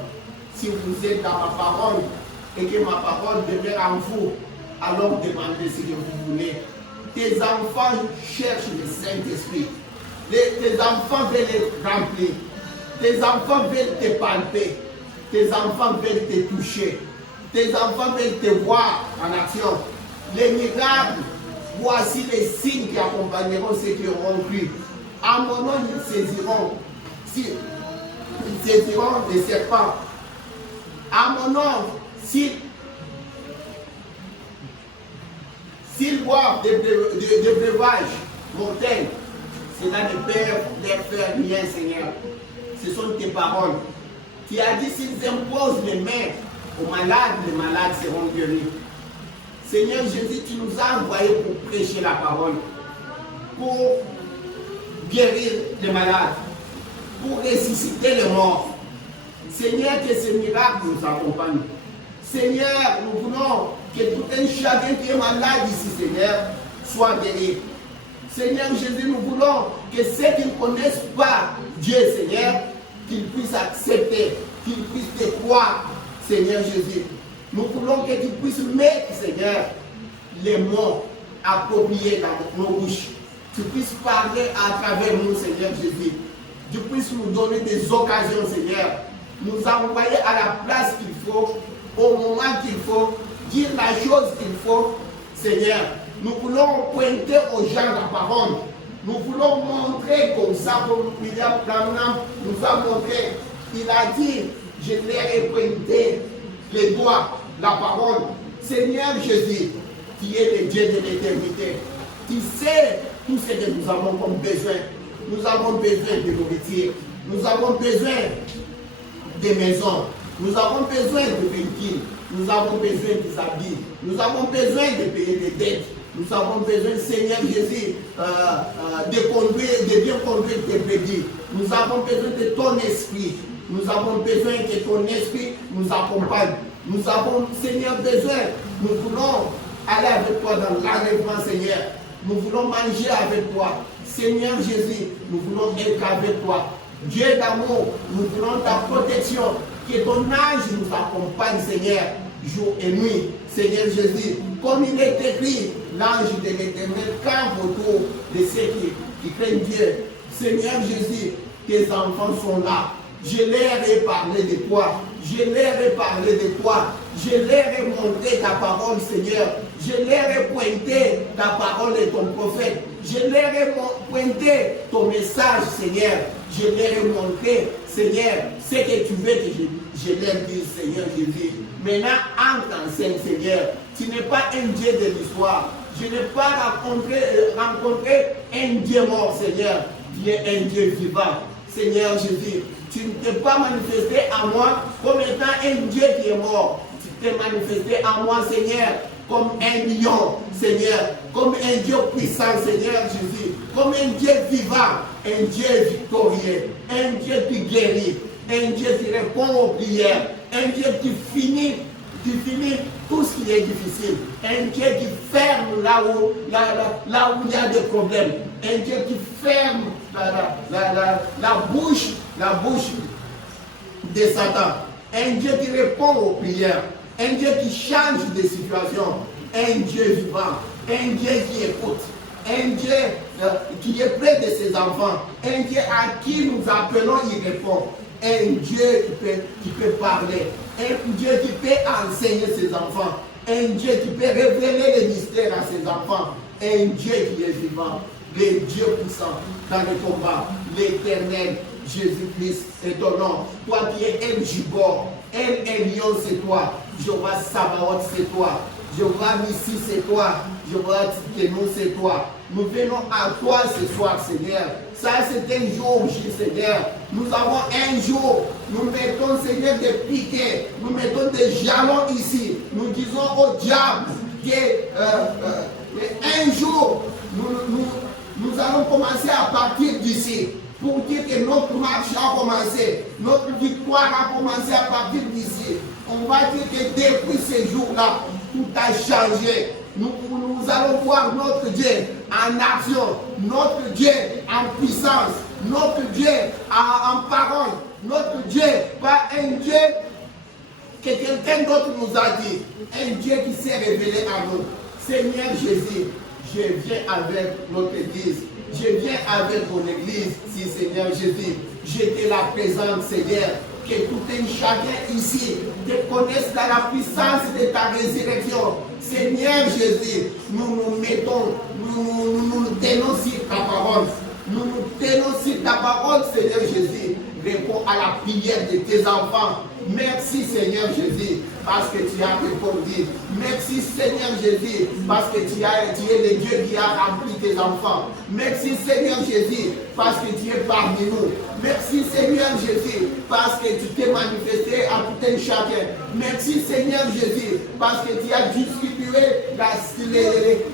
si vous êtes dans ma parole et que ma parole demeure en vous, alors demandez ce que vous voulez. Tes enfants cherchent le Saint-Esprit. Tes enfants veulent être remplis. Tes enfants veulent te palper. Tes enfants veulent te toucher. Tes enfants veulent te voir en action. Les miracles, voici les signes qui accompagneront ceux qui auront cru. À mon nom, ils saisiront. Ils saisiront des serpents. À mon nom, s'ils boivent des breuvages mortels, cela ne peut leur faire rien, Seigneur. Ce sont tes paroles. Tu as dit, s'ils imposent les mains aux malades, les malades seront guéris. Seigneur Jésus, tu nous as envoyés pour prêcher la parole, pour guérir les malades, pour ressusciter les morts. Seigneur, que ces miracles nous accompagnent. Seigneur, nous voulons que tout un chacun qui est malade ici, Seigneur, soit guéri. Seigneur Jésus, nous voulons que ceux qui ne connaissent pas Dieu, Seigneur, qu'ils puissent accepter, qu'ils puissent te croire, Seigneur Jésus. Nous voulons que tu puisses mettre, Seigneur, les mots appropriés dans nos bouches. Tu puisses parler à travers nous, Seigneur Jésus. Tu puisses nous donner des occasions, Seigneur. Nous envoyer à la place qu'il faut, au moment qu'il faut, dire la chose qu'il faut, Seigneur. Nous voulons pointer aux gens la parole. Nous voulons montrer comme ça, comme William Branham nous a montré. Il a dit, je leur ai pointé les doigts, la parole. Seigneur Jésus, qui est le Dieu de l'éternité, tu sais tout ce que nous avons comme besoin. Nous avons besoin de nourriture. Nous avons besoin de maisons. Nous avons besoin de véhicules. Nous avons besoin des habits. Nous avons besoin de payer des dettes. Nous avons besoin, Seigneur Jésus, de bien conduire tes brebis. Nous avons besoin de ton esprit. Nous avons besoin que ton esprit nous accompagne. Nous avons, Seigneur, besoin. Nous voulons aller avec toi dans l'enlèvement, Seigneur. Nous voulons manger avec toi. Seigneur Jésus, nous voulons être avec toi. Dieu d'amour, nous voulons ta protection. Que ton ange nous accompagne, Seigneur, jour et nuit. Seigneur Jésus, comme il est écrit, l'ange de l'Éternel campe autour de ceux qui craignent Dieu. Seigneur Jésus, tes enfants sont là. Je leur ai parlé de toi. Je leur ai parlé de toi. Je leur ai montré ta parole, Seigneur. Je leur ai pointé ta parole et ton prophète. Je leur ai pointé ton message, Seigneur. Je leur ai montré, Seigneur, ce que tu veux que je leur dise, Seigneur Jésus. Maintenant, entre en scène, Seigneur. Tu n'es pas un Dieu de l'histoire. Je n'ai pas rencontré un Dieu mort, Seigneur. Tu es un Dieu vivant. Seigneur Jésus, tu ne t'es pas manifesté à moi comme étant un Dieu qui est mort. Tu t'es manifesté à moi, Seigneur, comme un lion, Seigneur, comme un Dieu puissant, Seigneur Jésus, comme un Dieu vivant, un Dieu victorieux, un Dieu qui guérit, un Dieu qui répond aux prières, un Dieu qui finit tout ce qui est difficile, un Dieu qui ferme là où il y a des problèmes, un Dieu qui ferme la bouche de Satan, un Dieu qui répond aux prières, un Dieu qui change des situations, un Dieu vivant, un Dieu qui écoute, un Dieu qui est près de ses enfants, un Dieu à qui nous appelons, il répond, un Dieu qui peut parler, un Dieu qui peut enseigner ses enfants, un Dieu qui peut révéler les mystères à ses enfants, un Dieu qui est vivant, le Dieu puissant dans le combat, l'éternel Jésus-Christ est ton nom. Toi qui es El Gibor, El Elyon c'est toi, Jéhovah Sabaoth c'est toi, Jéhovah Nissi c'est toi, Jéhovah Tzidkenu c'est toi. Nous venons à toi ce soir, Seigneur. Ça, c'est un jour, Seigneur. Nous avons un jour. Nous mettons, Seigneur, des piquets. Nous mettons des jalons ici. Nous disons au diable qu'un jour, nous allons commencer à partir d'ici. Pour dire que notre marche a commencé. Notre victoire a commencé à partir d'ici. On va dire que depuis ce jour-là, tout a changé. Nous allons voir notre Dieu en action, notre Dieu en puissance, notre Dieu en parole, notre Dieu, pas un Dieu que quelqu'un d'autre nous a dit, un Dieu qui s'est révélé à nous. Seigneur Jésus, je viens avec notre Église, je viens avec mon Église, si Seigneur Jésus, je te la présente, Seigneur. Que tout un chacun ici te connaisse dans la puissance de ta résurrection. Seigneur Jésus, nous mettons, nous tenons sur ta parole. Nous tenons sur ta parole, Seigneur Jésus. Réponds à la prière de tes enfants. Merci Seigneur Jésus, parce que tu as répondu. Merci Seigneur Jésus, parce que tu es le Dieu qui a rempli tes enfants. Merci Seigneur Jésus, parce que tu es parmi nous. Merci Seigneur Jésus, parce que tu t'es manifesté à tout un chacun. Merci Seigneur Jésus, parce que tu as distribué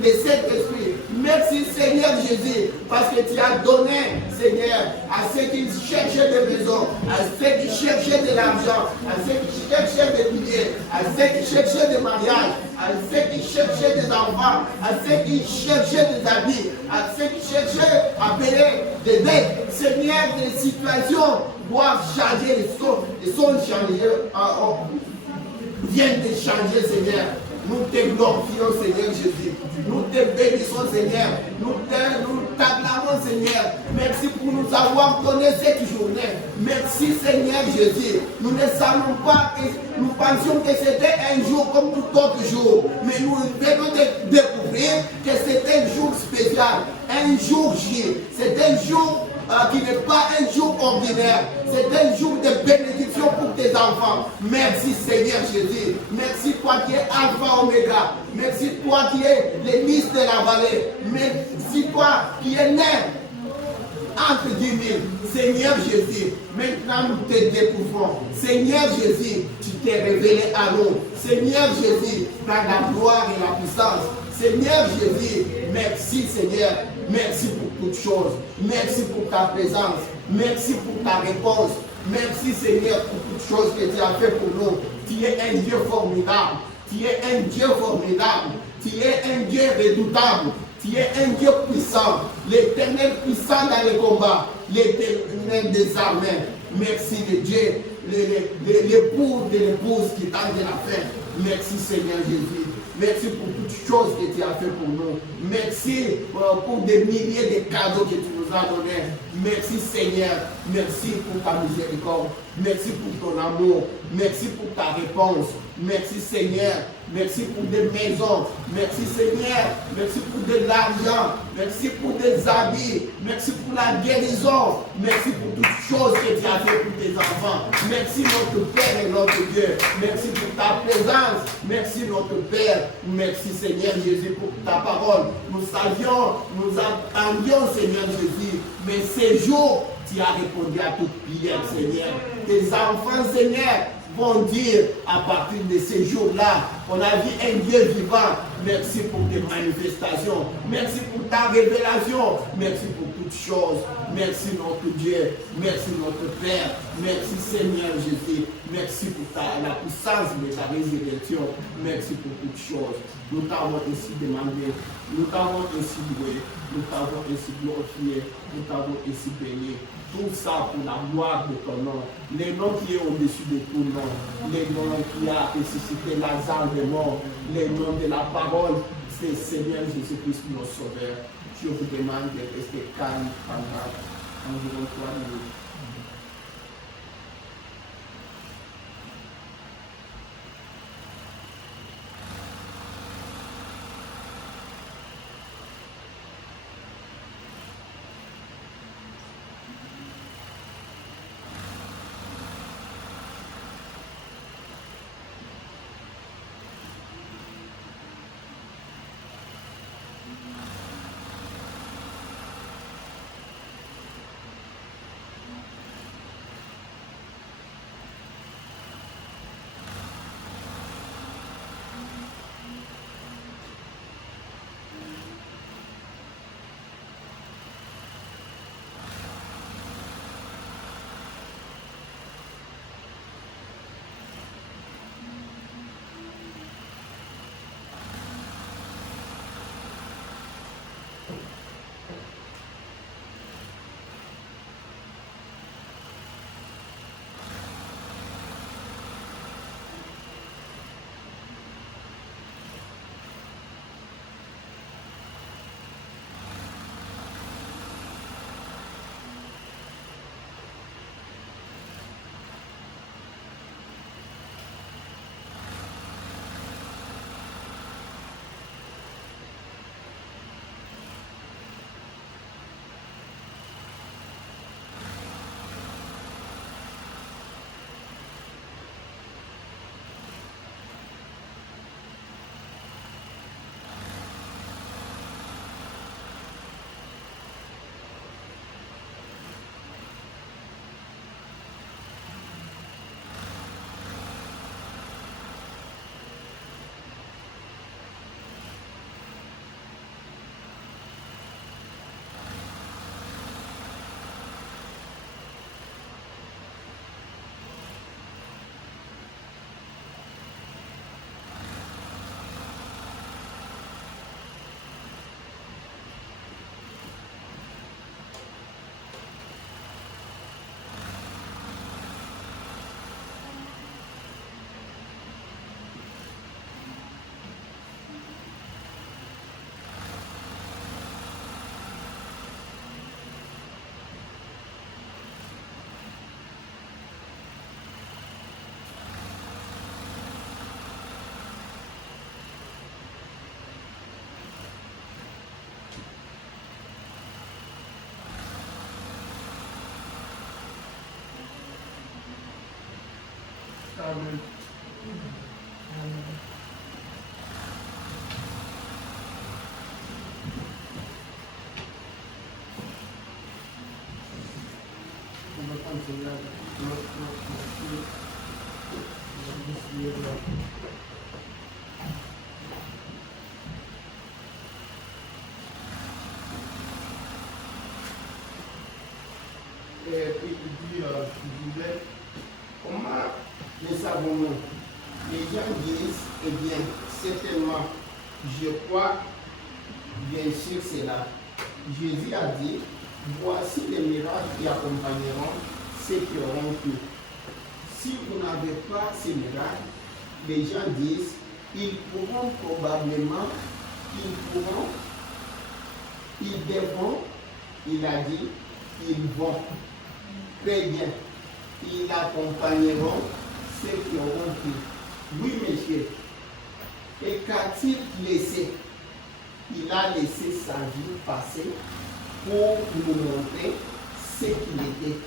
les Saint-Esprit. Merci Seigneur Jésus, parce que tu as donné, Seigneur, à ceux qui cherchaient des maisons, à ceux qui cherchaient de l'argent, à ceux qui cherchaient des billets, à ceux qui cherchaient des mariages, à ceux qui cherchaient des enfants, à ceux qui cherchaient des habits, à ceux qui cherchaient à payer des dettes. Seigneur, des situations doivent changer, et sont changées, viennent de changer, Seigneur. Nous te glorifions, Seigneur Jésus. Nous te bénissons, Seigneur. Nous t'acclamons, Seigneur. Merci pour nous avoir donné cette journée. Merci, Seigneur Jésus. Nous ne savions pas que nous pensions que c'était un jour comme tout autre jour. Mais nous venons de découvrir que c'était un jour spécial. Un jour J. C'est un jour qui n'est pas un jour ordinaire. C'est un jour de bénédiction pour tes enfants. Merci Seigneur Jésus. Merci toi qui es Alpha Oméga. Merci toi qui es l'hélice de la vallée. Merci toi qui es né entre 10 000. Seigneur Jésus, maintenant nous te découvrons. Seigneur Jésus, tu t'es révélé à nous. Seigneur Jésus, dans la gloire et la puissance. Seigneur Jésus, merci Seigneur. Merci pour toutes choses. Merci pour ta présence. Merci pour ta réponse. Merci Seigneur pour toutes choses que tu as fait pour nous. Tu es un Dieu formidable. Tu es un Dieu formidable. Tu es un Dieu redoutable. Tu es un Dieu puissant. L'Éternel puissant dans les combats. L'Éternel des armées. Merci de Dieu. L'époux de l'épouse qui t'a de la fin. Merci Seigneur Jésus. Merci pour toutes choses que tu as fait pour nous. Merci pour des milliers de cadeaux que tu nous as donnés. Merci Seigneur. Merci pour ta miséricorde. Merci pour ton amour. Merci pour ta réponse. Merci Seigneur. Merci pour des maisons. Merci Seigneur. Merci pour de l'argent. Merci pour des habits. Merci pour la guérison. Merci pour toutes choses que tu as fait pour tes enfants. enfants. Merci notre Père et notre Dieu. Merci pour ta présence. Merci notre Père. Merci Seigneur Jésus pour ta parole. Nous savions, nous attendions Seigneur Jésus. Mais ces jours, tu as répondu à toute prière Seigneur. Tes enfants Seigneur vont dire à partir de ces jours-là, on a vu un Dieu vivant. Merci pour tes manifestations. Merci pour ta révélation. Merci pour toutes choses. Merci notre Dieu. Merci notre Père. Merci Seigneur Jésus. Merci pour la puissance de ta résurrection. Merci pour toutes choses. Nous t'avons ainsi demandé. Nous t'avons ainsi loué. Nous t'avons ainsi glorifié. Nous t'avons ainsi béni. Tout ça pour la gloire de ton nom. Le nom qui est au-dessus de tout nom. Le nom qui a ressuscité Lazare de mort. Le nom de la parole. C'est Seigneur Jésus-Christ, notre Sauveur. Je vous demande de rester calme pendant environ 3 minutes. Amen. On va continuer et puis il dit, je disais, Comment le savons-nous? Les gens disent, eh bien, certainement, je crois bien sûr cela. Jésus a dit, voici les miracles qui accompagneront ceux qui auront cru. Si vous n'avez pas ces miracles, les gens disent, ils pourront probablement, ils devront, il a dit, ils vont. Très bien. Ils accompagneront ceux qui auront cru. Oui, monsieur. Et qu'a-t-il laissé? Il a laissé sa vie passer pour nous montrer ce qu'il était.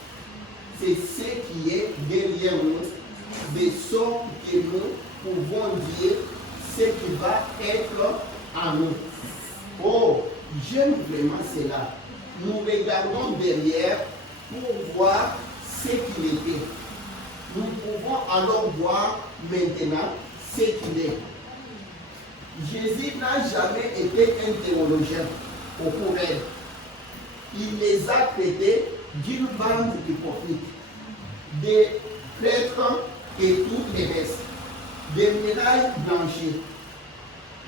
c'est ce qui est derrière nous, de sorte que nous pouvons dire ce qui va être en nous. Oh, j'aime vraiment cela. Nous regardons derrière pour voir ce qu'il était. Nous pouvons alors voir maintenant ce qu'il est. Jésus n'a jamais été un théologien au courant. Il les a traités d'une bande d'hypocrites, des prêtres et tout le reste, des murailles blanchies,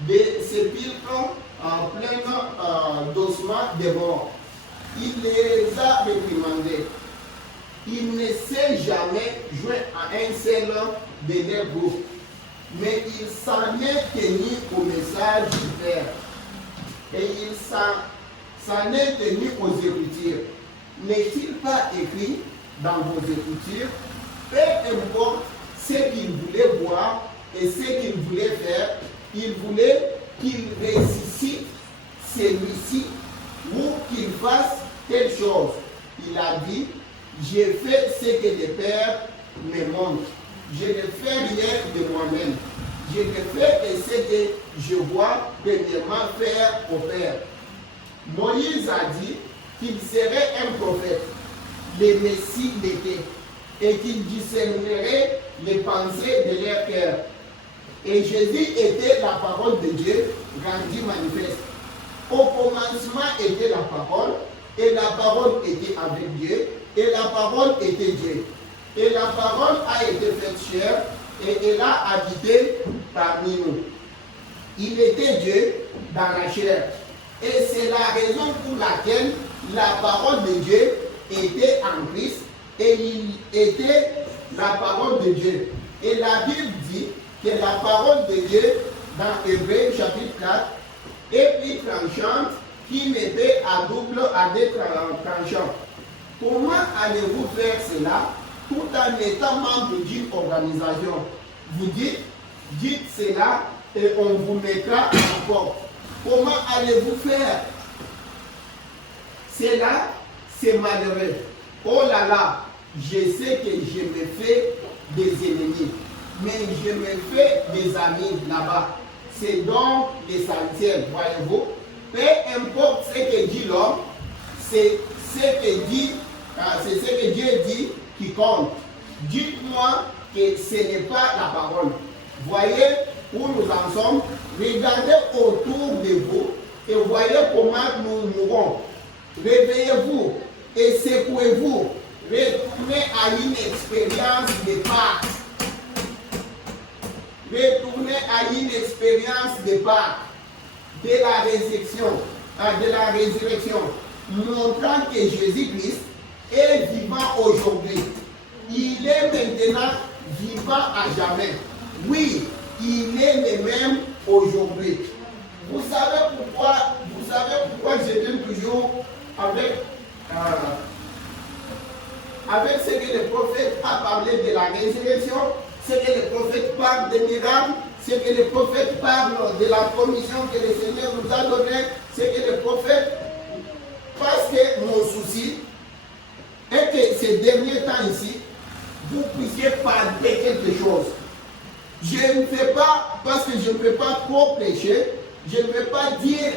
des sépulcres pleins d'ossements de mort. Il les a réprimandés. Il ne s'est jamais joint à un seul de leurs groupes, mais il s'en est tenu au message du Père. Et il s'en est tenu aux Écritures. N'est-il pas écrit dans vos Écritures? Peu importe ce qu'il voulait voir et ce qu'il voulait faire, il voulait qu'il ressuscite celui-ci ou qu'il fasse telle chose. Il a dit, j'ai fait ce que le Père me montre. Je ne fais rien de moi-même. Je ne fais que ce que je vois premièrement faire au Père. Moïse a dit qu'il serait un prophète, le Messie l'était, et qu'il discernerait les pensées de leur cœur. Et Jésus était la parole de Dieu rendue manifeste. Au commencement était la parole, et la parole était avec Dieu, et la parole était Dieu. Et la parole a été faite chair, et elle a habité parmi nous. Il était Dieu dans la chair. Et c'est la raison pour laquelle la parole de Dieu était en Christ, et il était la parole de Dieu. Et la Bible dit que la parole de Dieu, dans Hébreux chapitre 4, est plus tranchante qu'une épée à deux tranchants. Comment allez-vous faire cela tout en étant membre d'une organisation? Vous dites cela et on vous mettra en porte. Comment allez-vous faire cela? C'est malheureux. Oh là là, je sais que je me fais des ennemis, mais je me fais des amis là-bas. C'est donc l'essentiel, voyez-vous. Peu importe ce que dit l'homme, c'est ce que Dieu dit qui compte. Dites-moi que ce n'est pas la parole. Voyez où nous en sommes. Regardez autour de vous et voyez comment nous mourons. Réveillez-vous et secouez-vous. Retournez à une expérience de Pâques. Retournez à une expérience de Pâques, de la résurrection, montrant que Jésus-Christ est vivant aujourd'hui. Il est maintenant vivant à jamais. Oui, il est le même aujourd'hui. Vous savez pourquoi je viens toujours avec ce que le prophète a parlé de la résurrection, ce que le prophète parle des miracles, ce que le prophète parle de la commission que le Seigneur nous a donnée, ce que le prophète... Parce que mon souci est que ces derniers temps ici, vous puissiez parler quelque chose. Je ne fais pas, parce que je ne peux pas trop prêcher, je ne vais pas dire,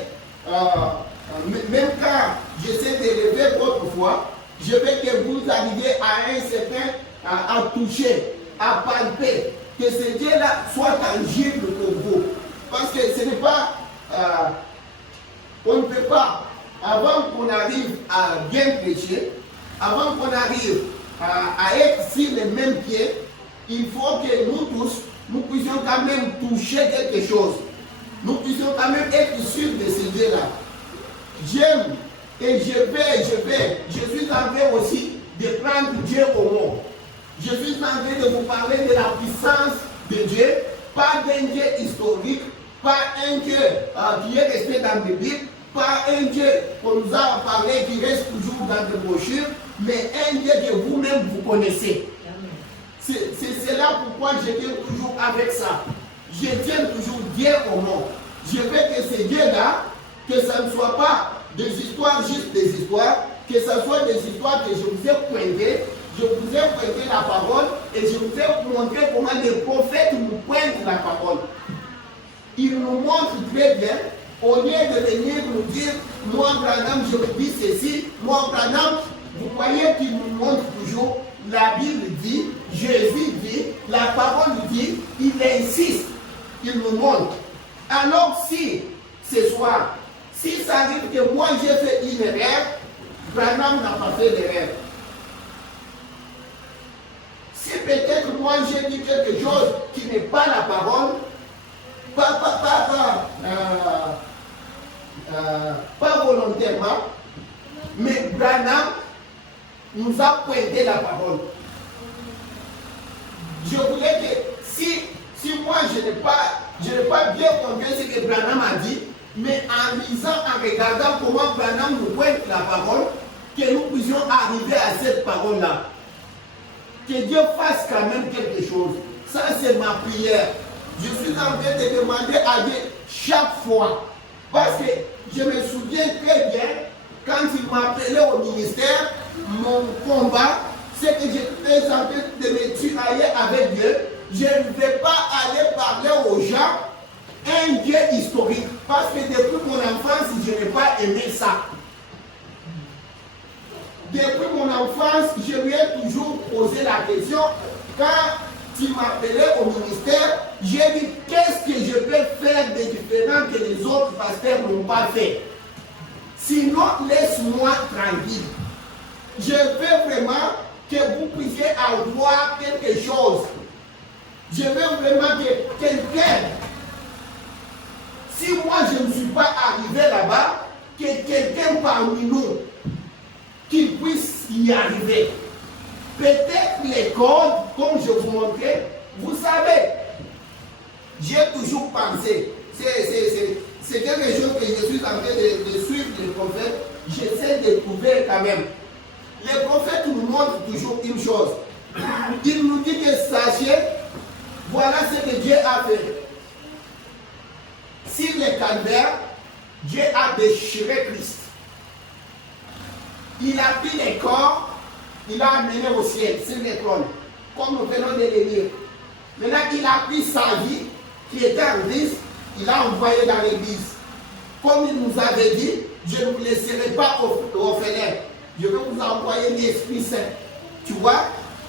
même quand j'essaie de lever votre foi, je veux que vous arriviez à un certain, à toucher, à palper, que ce Dieu-là soit tangible pour vous. Parce que ce n'est pas, on ne peut pas, avant qu'on arrive à bien prêcher, avant qu'on arrive à être sur les mêmes pieds, il faut que nous tous, nous puissions quand même toucher quelque chose. Nous puissions quand même être sûrs de ce Dieu-là. J'aime et je suis en train aussi de prendre Dieu au mot. Je suis en train de vous parler de la puissance de Dieu, pas d'un Dieu historique, pas un Dieu qui est resté dans les Bibles, pas un Dieu qu'on nous a parlé qui reste toujours dans des brochures, mais un Dieu que vous-même vous connaissez. C'est cela pourquoi je viens toujours avec ça. Je tiens toujours Dieu au monde. Je veux que ce Dieu-là, que ça ne soit pas des histoires, juste des histoires, que ce soit des histoires que je vous ai pointées. Je vous ai prêté la parole et je vous ai montré comment les prophètes nous pointent la parole. Ils nous montrent très bien, au lieu de venir nous dire, moi, Branham, je vous dis ceci, moi, Branham, vous voyez qu'ils nous montrent toujours, la Bible dit, Jésus dit, la parole dit, il insiste, il nous montre. Alors si, ce soir, si ça arrive que moi j'ai fait une erreur, Branham n'a pas fait l'erreur. Si peut-être moi j'ai dit quelque chose qui n'est pas la parole, pas volontairement, mais Branham nous a pointé la parole. Je voulais que si moi je n'ai pas bien compris ce que Branham a dit, mais en lisant, en regardant comment Branham nous pointe la parole, que nous puissions arriver à cette parole-là. Que Dieu fasse quand même quelque chose. Ça, c'est ma prière. Je suis en train de demander à Dieu chaque fois. Parce que je me souviens très bien, quand il m'appelait au ministère, mon combat, c'est que j'étais en train de me tuer avec Dieu. Je ne vais pas aller parler aux gens un Dieu historique. Parce que depuis mon enfance, je n'ai pas aimé ça. Depuis mon enfance, je lui ai toujours posé la question. Quand il m'appelait au ministère, j'ai dit qu'est-ce que je peux faire de différent que les autres pasteurs n'ont pas fait. Sinon, laisse-moi tranquille. Je veux vraiment que vous puissiez avoir quelque chose. Je veux vraiment que quelqu'un, si moi je ne suis pas arrivé là-bas, que quelqu'un parmi nous, qu'il puisse y arriver. Peut-être les codes, comme je vous montrais, vous savez, j'ai toujours pensé, c'est quelque chose que je suis en train de suivre les prophètes, j'essaie de trouver quand même. Les prophètes nous montrent toujours une chose. Ils nous disent que sachez, voilà ce que Dieu a fait. Sur le calvaire, Dieu a déchiré Christ. Il a pris les corps, il a amené au ciel, sur les trônes, comme nous venons de le lire. Maintenant, il a pris sa vie, qui était en Christ, il l'a envoyé dans l'église. Comme il nous avait dit, je ne vous laisserai pas orphelins. Je vais vous envoyer l'Esprit Saint. Tu vois,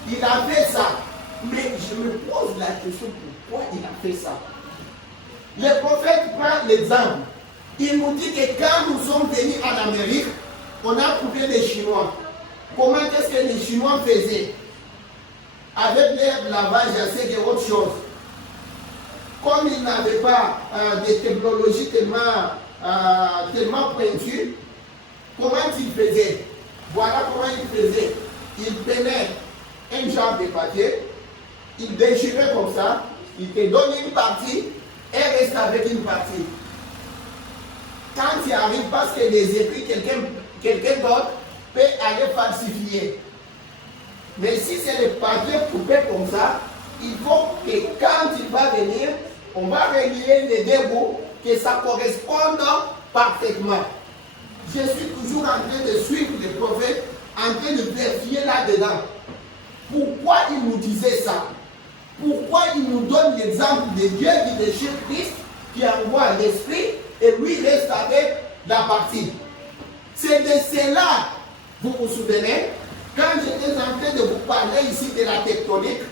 il a fait ça. Mais je me pose la question, pourquoi il a fait ça? Le prophète prend l'exemple. Il nous dit que quand nous sommes venus en Amérique, on a trouvé les Chinois. Comment est-ce que les Chinois faisaient? Avec leur lavage, c'est autre chose. Comme ils n'avaient pas des technologies tellement pointues, comment ils faisaient? Voilà comment ils faisaient. Ils prenaient un genre de papier, ils déchiraient comme ça, ils te donnent une partie et restent avec une partie. Quand il arrive, parce que les écrits, quelqu'un d'autre peut aller falsifier. Mais si c'est le papier coupé comme ça, il faut que quand il va venir, on va relier les deux bouts, que ça corresponde parfaitement. Je suis toujours en train de suivre les prophètes, en train de vérifier là-dedans. Pourquoi il nous disait ça? Pourquoi il nous donne l'exemple de Dieu qui déchire Christ, qui envoie l'Esprit, et lui reste avec la partie? C'est de cela, vous vous souvenez, quand j'étais en train de vous parler ici de la tectonique,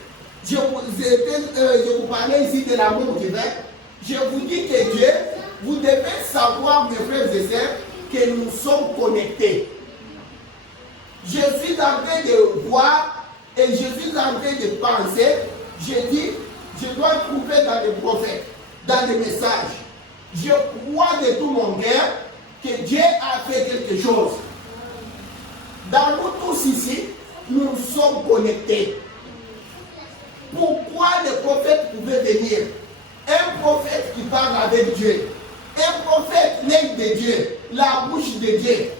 je vous parlais ici de l'amour divin, je vous dis que Dieu, vous devez savoir, mes frères et sœurs, que nous sommes connectés. Je suis en train de voir et je suis en train de penser, je dis, je dois trouver dans les prophètes, dans les messages. Je crois de tout mon cœur que Dieu a fait quelque chose. Dans nous tous ici, nous sommes connectés. Pourquoi les prophètes pouvaient venir? Un prophète qui parle avec Dieu. Un prophète né de Dieu. La bouche de Dieu.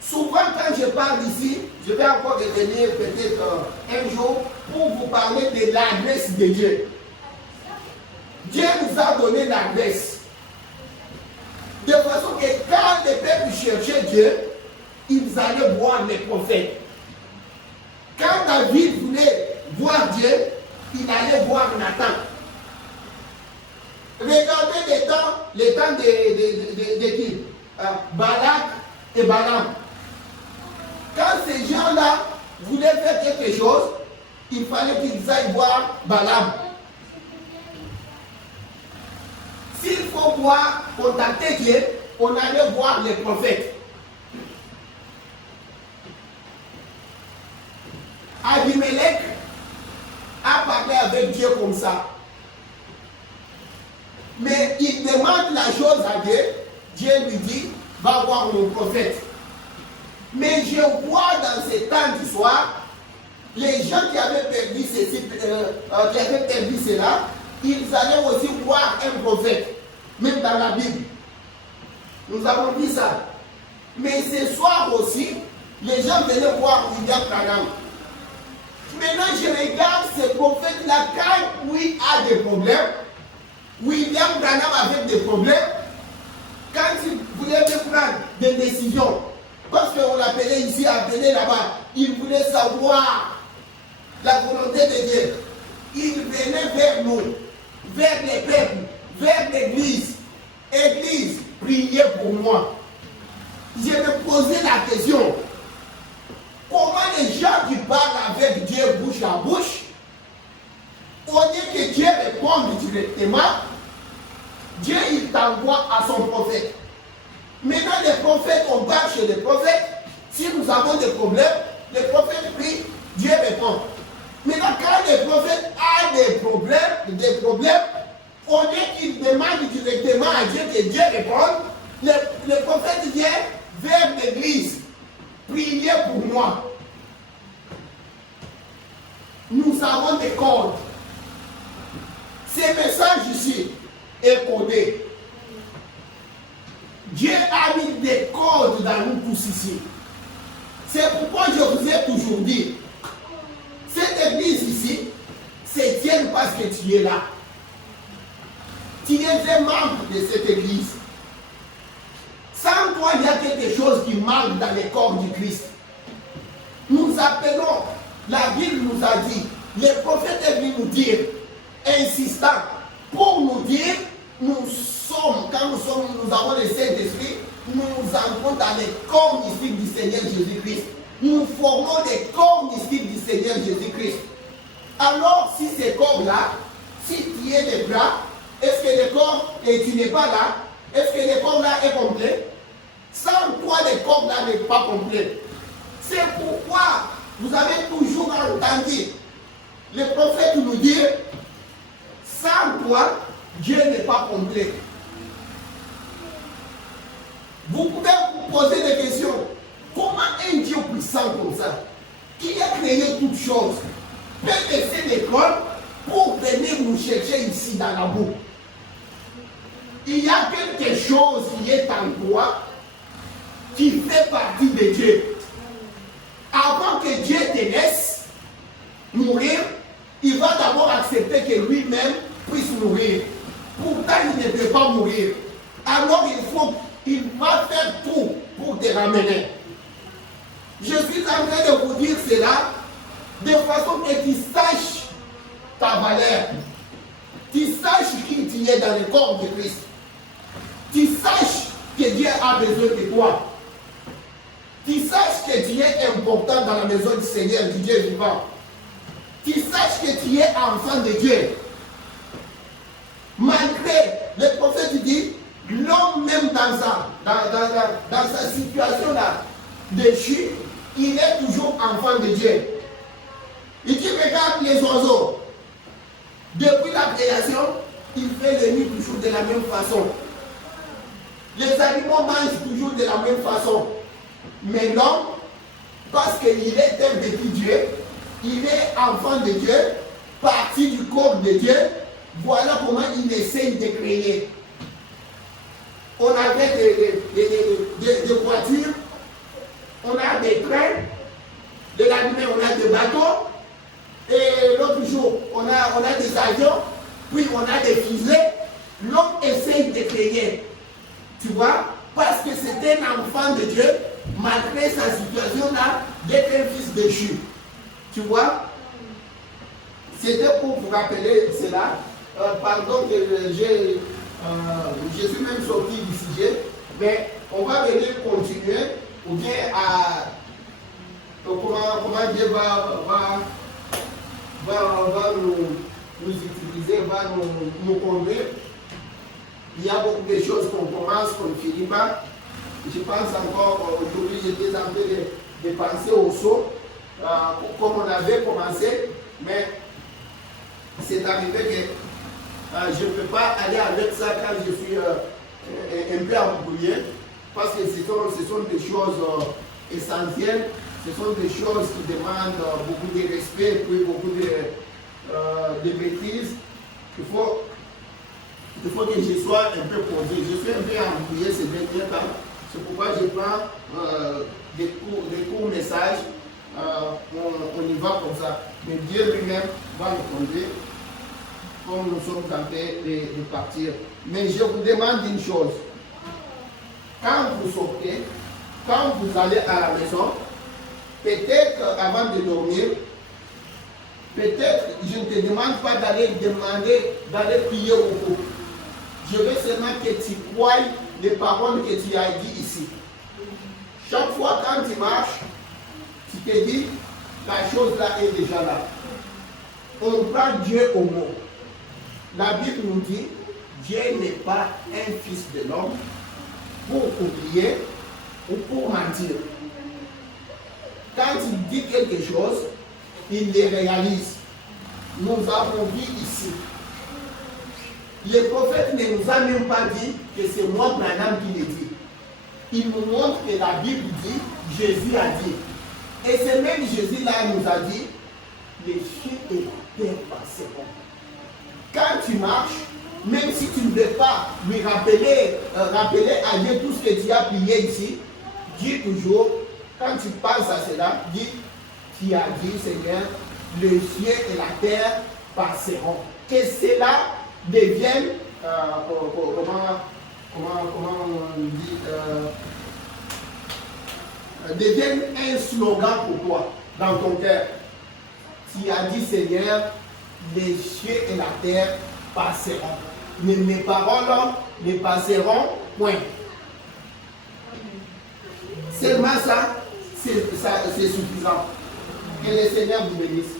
Souvent quand je parle ici, je vais encore revenir peut-être un jour pour vous parler de l'adresse de Dieu. Dieu nous a donné l'adresse. De façon que quand les peuples cherchaient Dieu, ils allaient voir les prophètes. Quand David voulait voir Dieu, il allait voir Nathan. Regardez les temps de qui? Balak et Balaam. Quand ces gens-là voulaient faire quelque chose, il fallait qu'ils aillent voir Balaam. S'il faut voir, contacter Dieu, on allait voir les prophètes. Abimelech a parlé avec Dieu comme ça. Mais il demande la chose à Dieu. Dieu lui dit, va voir mon prophète. Mais je vois dans ces temps du soir, les gens qui avaient perdu cela, ils allaient aussi voir un prophète, même dans la Bible. Nous avons dit ça. Mais ce soir aussi, les gens venaient voir William Branham. Maintenant, je regarde ce prophète-là, quand lui a des problèmes, William Branham avait des problèmes, quand il voulait prendre des décisions, parce qu'on l'appelait ici, appelé là-bas, il voulait savoir la volonté de Dieu. Il venait vers nous, vers les peuples, vers l'église. Église, priez pour moi. Je me posais la question, comment les gens qui parlent avec Dieu bouche à bouche, au lieu que Dieu réponde directement, Dieu il t'envoie à son prophète. Maintenant les prophètes, on part chez les prophètes. Si nous avons des problèmes, les prophètes prient, Dieu répond. Maintenant quand les prophètes ont des problèmes, au lieu qu'ils demandent directement à Dieu que Dieu réponde, les prophètes viennent vers l'église. Priez pour moi. Nous avons des codes. Ces messages ici est codé. Dieu a mis des codes dans nous tous ici. C'est pourquoi je vous ai toujours dit, cette église ici, c'est Dieu parce que tu es là. Tu es un membre de cette église. Sans toi, il y a quelque chose qui manque dans le corps du Christ. Nous appelons, la Bible nous a dit, les prophètes est venu nous dire, insistant, pour nous dire, nous sommes, quand nous avons le Saint-Esprit, nous entrons dans les corps mystiques du Seigneur Jésus-Christ. Nous formons les corps mystiques du Seigneur Jésus-Christ. Alors, si ces corps-là, si tu es des bras, est-ce que le corps, et tu n'es pas là, est-ce que le corps-là est complet? Sans toi, le corps-là n'est pas complet. C'est pourquoi vous avez toujours entendu les prophètes nous dire, sans toi, Dieu n'est pas complet. Vous pouvez vous poser des questions. Comment un Dieu puissant comme ça, qui a créé toutes choses, peut laisser l'école pour venir nous chercher ici dans la boue? Il y a quelque chose qui est en toi qui fait partie de Dieu. Avant que Dieu te laisse mourir, il va d'abord accepter que lui-même puisse mourir. Pourtant, il ne peut pas mourir. Alors il va faire tout pour te ramener. Je suis en train de vous dire cela de façon que tu saches ta valeur. Tu saches qui tu es dans le corps de Christ. Tu saches que Dieu a besoin de toi. Tu saches que tu es important dans la maison du Seigneur, du Dieu vivant. Tu saches que tu es enfant de Dieu. Malgré, le prophète dit, l'homme même dans sa situation-là, déchu, il est toujours enfant de Dieu. Il dit, regarde les oiseaux. Depuis la création, il fait le nid toujours de la même façon. Les animaux mangent toujours de la même façon. Mais l'homme, parce qu'il est un petit Dieu, il est enfant de Dieu, partie du corps de Dieu, voilà comment il essaie de créer. On avait des voitures, on a des trains, de la nuit on a des bateaux, et l'autre jour on a des avions, puis on a des fusées. L'homme essaie de créer, tu vois, parce que c'est un enfant de Dieu, malgré sa situation là, d'être un fils déchu. Tu vois? C'était pour vous rappeler cela. Pardon que je suis même sorti du sujet, mais on va venir continuer ou bien à comment Dieu va nous utiliser, va nous conduire. Il y a beaucoup de choses qu'on commence, qu'on ne finit pas. Je pense encore, aujourd'hui, j'étais en train de penser au saut, comme on avait commencé, mais c'est arrivé que je ne peux pas aller avec ça quand je suis un peu embrouillé, parce que ce sont des choses essentielles, ce sont des choses qui demandent beaucoup de respect, puis beaucoup de maîtrise. Il faut que je sois un peu posé. Je suis un peu embrouillé ces derniers temps. C'est pourquoi je prends des courts messages. On y va comme ça. Mais Dieu lui-même va nous conduire comme nous sommes en train de partir. Mais je vous demande une chose. Quand vous sortez, quand vous allez à la maison, peut-être avant de dormir, peut-être je ne te demande pas d'aller prier au cours. Je veux seulement que tu croies les paroles que tu as dites ici. Chaque fois quand tu marches, tu te dis, la chose là est déjà là. On prend Dieu au mot. La Bible nous dit, Dieu n'est pas un fils de l'homme pour oublier ou pour mentir. Quand il dit quelque chose, il le réalise. Nous avons vu ici. Le prophète ne nous a même pas dit que c'est moi, Branham, qui le dit. Il nous montre que la Bible dit, Jésus a dit. Et c'est même Jésus là nous a dit, les cieux et la terre passeront. Quand tu marches, même si tu ne veux pas lui rappeler à Dieu tout ce que tu as prié ici, dis toujours, quand tu penses à cela, dis, tu as dit, Seigneur, les cieux et la terre passeront. Que cela devienne, comment on dit, devienne un slogan pour toi, dans ton cœur. Tu as dit, Seigneur, les cieux et la terre passeront. Mais mes paroles ne passeront point. Seulement ça, c'est suffisant. Que le Seigneur vous bénisse.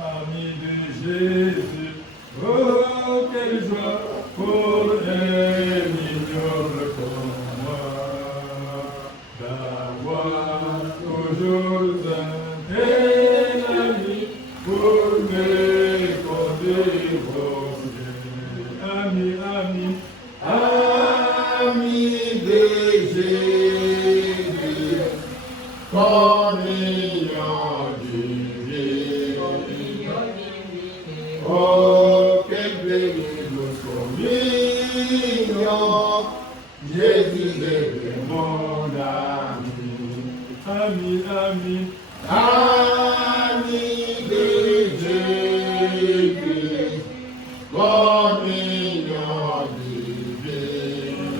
Ami de Jésus, oh quelle joie pour un ignorant comme moi, d'avoir toujours un tel ami pour me conduire au ciel. Ami, ami, ami de Jésus, communion divine. Oh, quelle bénédiction, communion, Jésus est mon ami, ami, ami de Jésus, communion divine.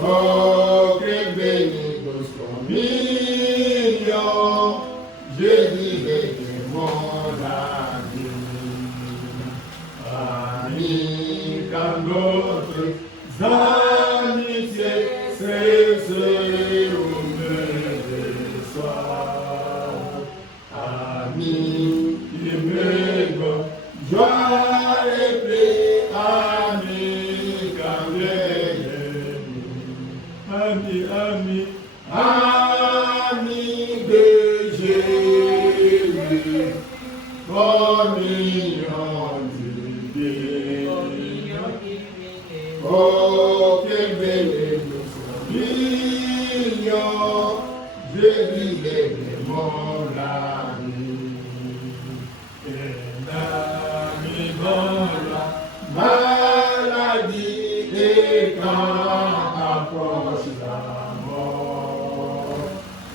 Oh, quelle bénédiction, communion, Jésus est mon ami. Ami, quand d'autres amitiés cessent. ami, ami de Jésus, communion divine. Oh, que bénédiction, Jésus est mon ami. un ami dans la Maladie et quand approche la mort,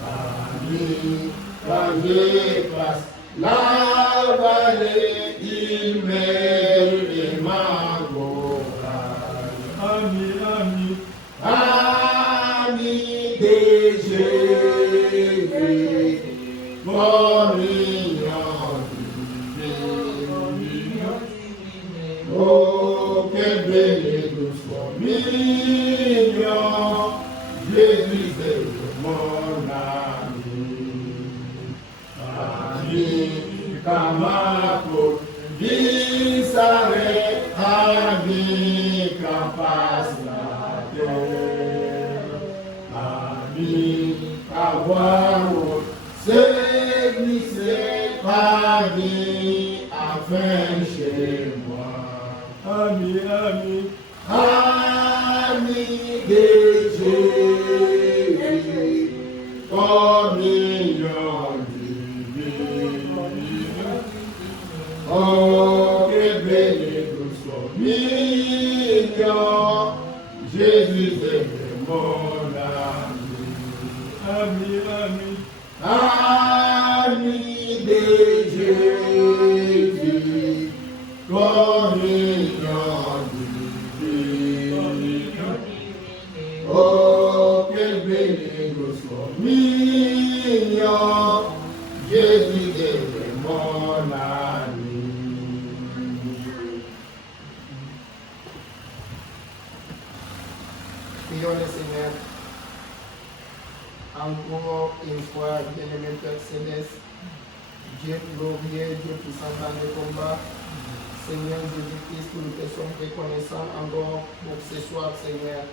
ami, quand je passe la vallée, il m'aide et m'encourage. ami, ami, Ami de Jésus, communion divine. Oh, quelle belle douce communion, Jésus est mon ami. Ami, Kamako, Visare, ami, Kapas la terre. Ami, Kawaro, c'est glissé, ami, afin chez moi. ami, ami, Ami de Jésus, communion divine. Oh, que belle douce communion, Jésus est mon ami. ami, ami, Ami de Jésus, communion divine. Oh, quelle belle douce communion, Jésus est mon ami. Prions le Seigneur. Encore une fois, bien-aimé Père Céleste, Dieu glorieux, Dieu puissant dans le combat, Seigneur Jésus-Christ, nous te sommes reconnaissants encore pour ce soir, Seigneur.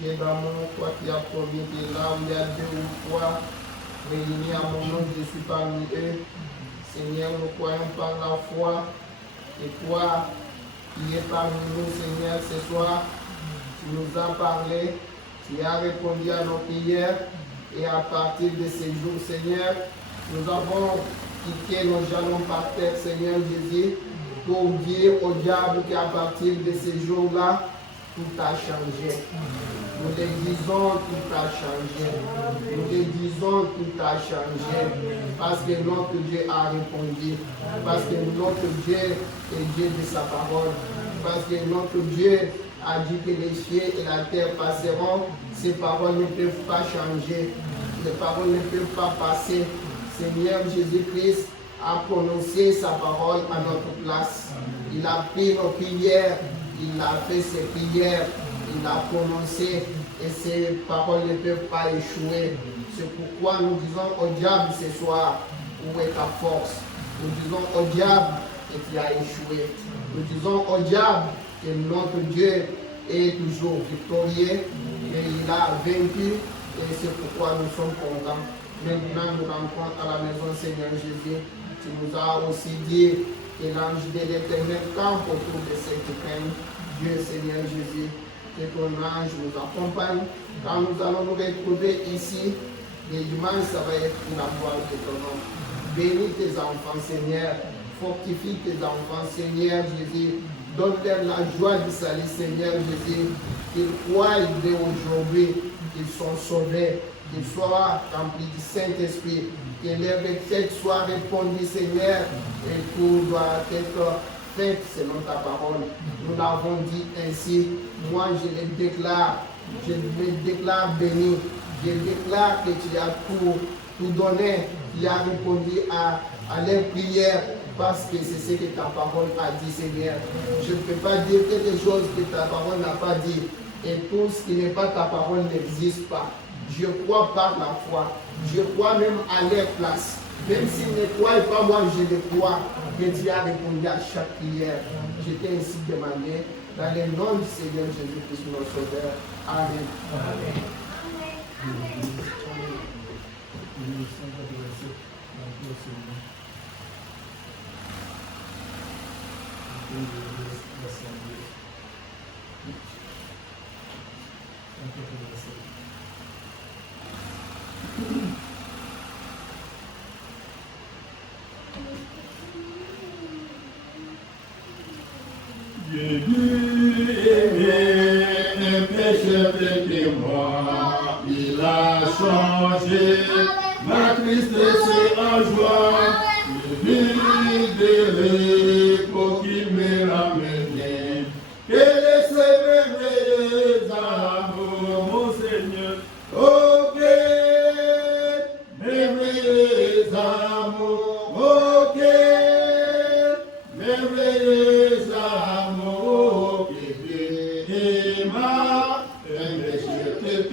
Dieu d'amour, toi qui as promis que là où il y a deux ou trois réunis à mon nom, je suis parmi eux. Seigneur, nous croyons par la foi et toi qui es parmi nous, Seigneur, ce soir, tu nous as parlé, tu as répondu à nos prières et à partir de ces jours, Seigneur, nous avons quitté nos jalons par terre, Seigneur Jésus, pour dire au diable qu'à partir de ces jours-là, tout a changé. Nous le disons, tout a changé. Nous le disons, tout a changé. Parce que notre Dieu a répondu. Parce que notre Dieu est Dieu de sa parole. Parce que notre Dieu a dit que les cieux et la terre passeront. Ces paroles ne peuvent pas changer. Les paroles ne peuvent pas passer. Seigneur Jésus-Christ a prononcé sa parole à notre place. Il a pris nos prières. Il a fait ses prières. Il a prononcé et ces paroles ne peuvent pas échouer. C'est pourquoi nous disons au diable ce soir, où est ta force? Nous disons au diable que tu as échoué. Nous disons au diable que notre Dieu est toujours victorieux et il a vaincu et c'est pourquoi nous sommes contents. Maintenant nous rentrons à la maison Seigneur Jésus. Tu nous as aussi dit que l'ange de l'Éternel campe autour de ceux qui craignent Dieu Seigneur Jésus. Que ton ange nous accompagne quand nous allons nous retrouver ici. Les dimanches, ça va être pour la gloire de ton nom. Bénis tes enfants, Seigneur. Fortifie tes enfants, Seigneur Jésus. Donne-leur la joie du salut, Seigneur Jésus. Qu'ils croient dès aujourd'hui qu'ils sont sauvés, qu'ils soient remplis du Saint-Esprit. Que leur requête soit répondue, Seigneur. Et tout doit être fait selon ta parole. Nous l'avons dit ainsi. Moi, je les déclare bénis. Je déclare que tu as tout donné, tu as répondu à leurs prières parce que c'est ce que ta parole a dit, Seigneur. Je ne peux pas dire quelque chose que ta parole n'a pas dit. Et tout ce qui n'est pas ta parole n'existe pas. Je crois par la foi. Je crois même à leur place. Même s'ils ne croient pas, moi je le crois que tu as répondu à chaque prière. Je t'ai ainsi demandé dans le nom du Seigneur Jésus-Christ, notre Sauveur. Amen. Amen. Jésus aimé, un péché de moi, il a changé ma tristesse en joie, le vide pour qu'il me ramené. Quel est ce merveilleux amour, mon Seigneur, oh quel merveilleux amour, oh quel merveilleux amour, qui m'a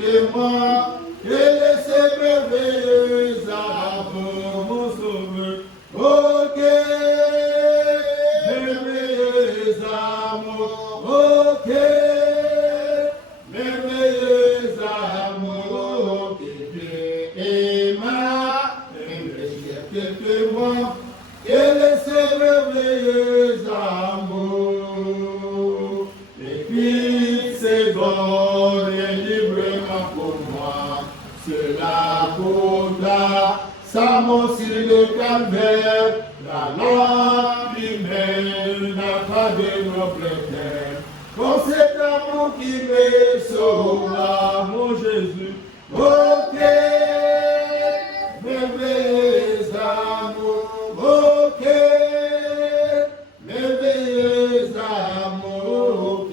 un moi, quel est ce merveilleux amour, mon sauveur, oh quel merveilleux amour, oh quel merveilleux amour, qui m'a un moi, quel est ce merveilleux amour, et puis c'est bon et librement pour moi, cela coûta sa mort sur le calvaire, la loi humaine n'a pas de noble terre, comme cet amour qui me sauva, mon Jésus, oh quel merveilleux amour, oh quel merveilleux amour,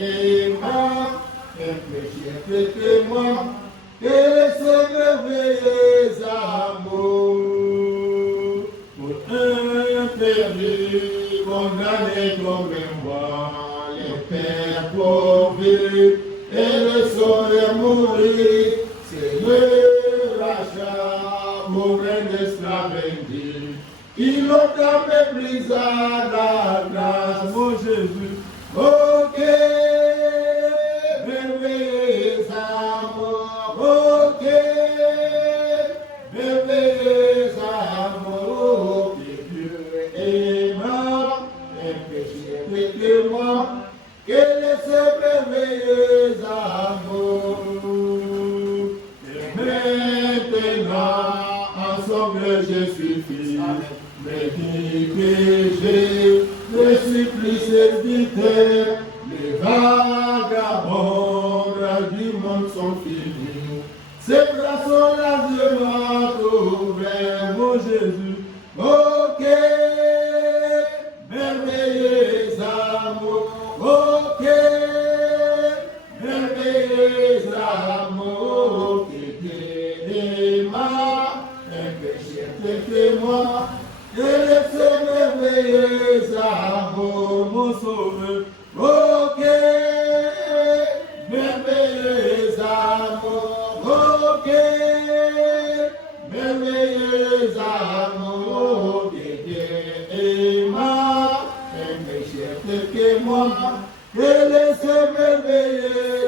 et moi, un péché que moi, quel est ce merveilleux amour, pour un perdu, condamné comme moi, les pères pauvres, et le sauveur mourir, c'est le rachat pour un esclave indigne. Il longtemps méprisa la grâce, mon Jésus, oh quel merveilleux amour, oh quel merveilleux amour, que Dieu aima, un péché que moi, quel est ce merveilleux amour, et maintenant, ensemble je suis fils, mais qui péché, je suis plus serviteur, les vagabonds du monde sont finis, ces bras sont largement ouverts, mon Jésus, oh quel merveilleux amour, oh quel merveilleux amour, qui m'a un péché que moi, quel est ce merveilleux amour, mon sauveur, oh quel merveilleux amour, oh quel merveilleux amour, qui m'a un péché que moi, quel est ce merveilleux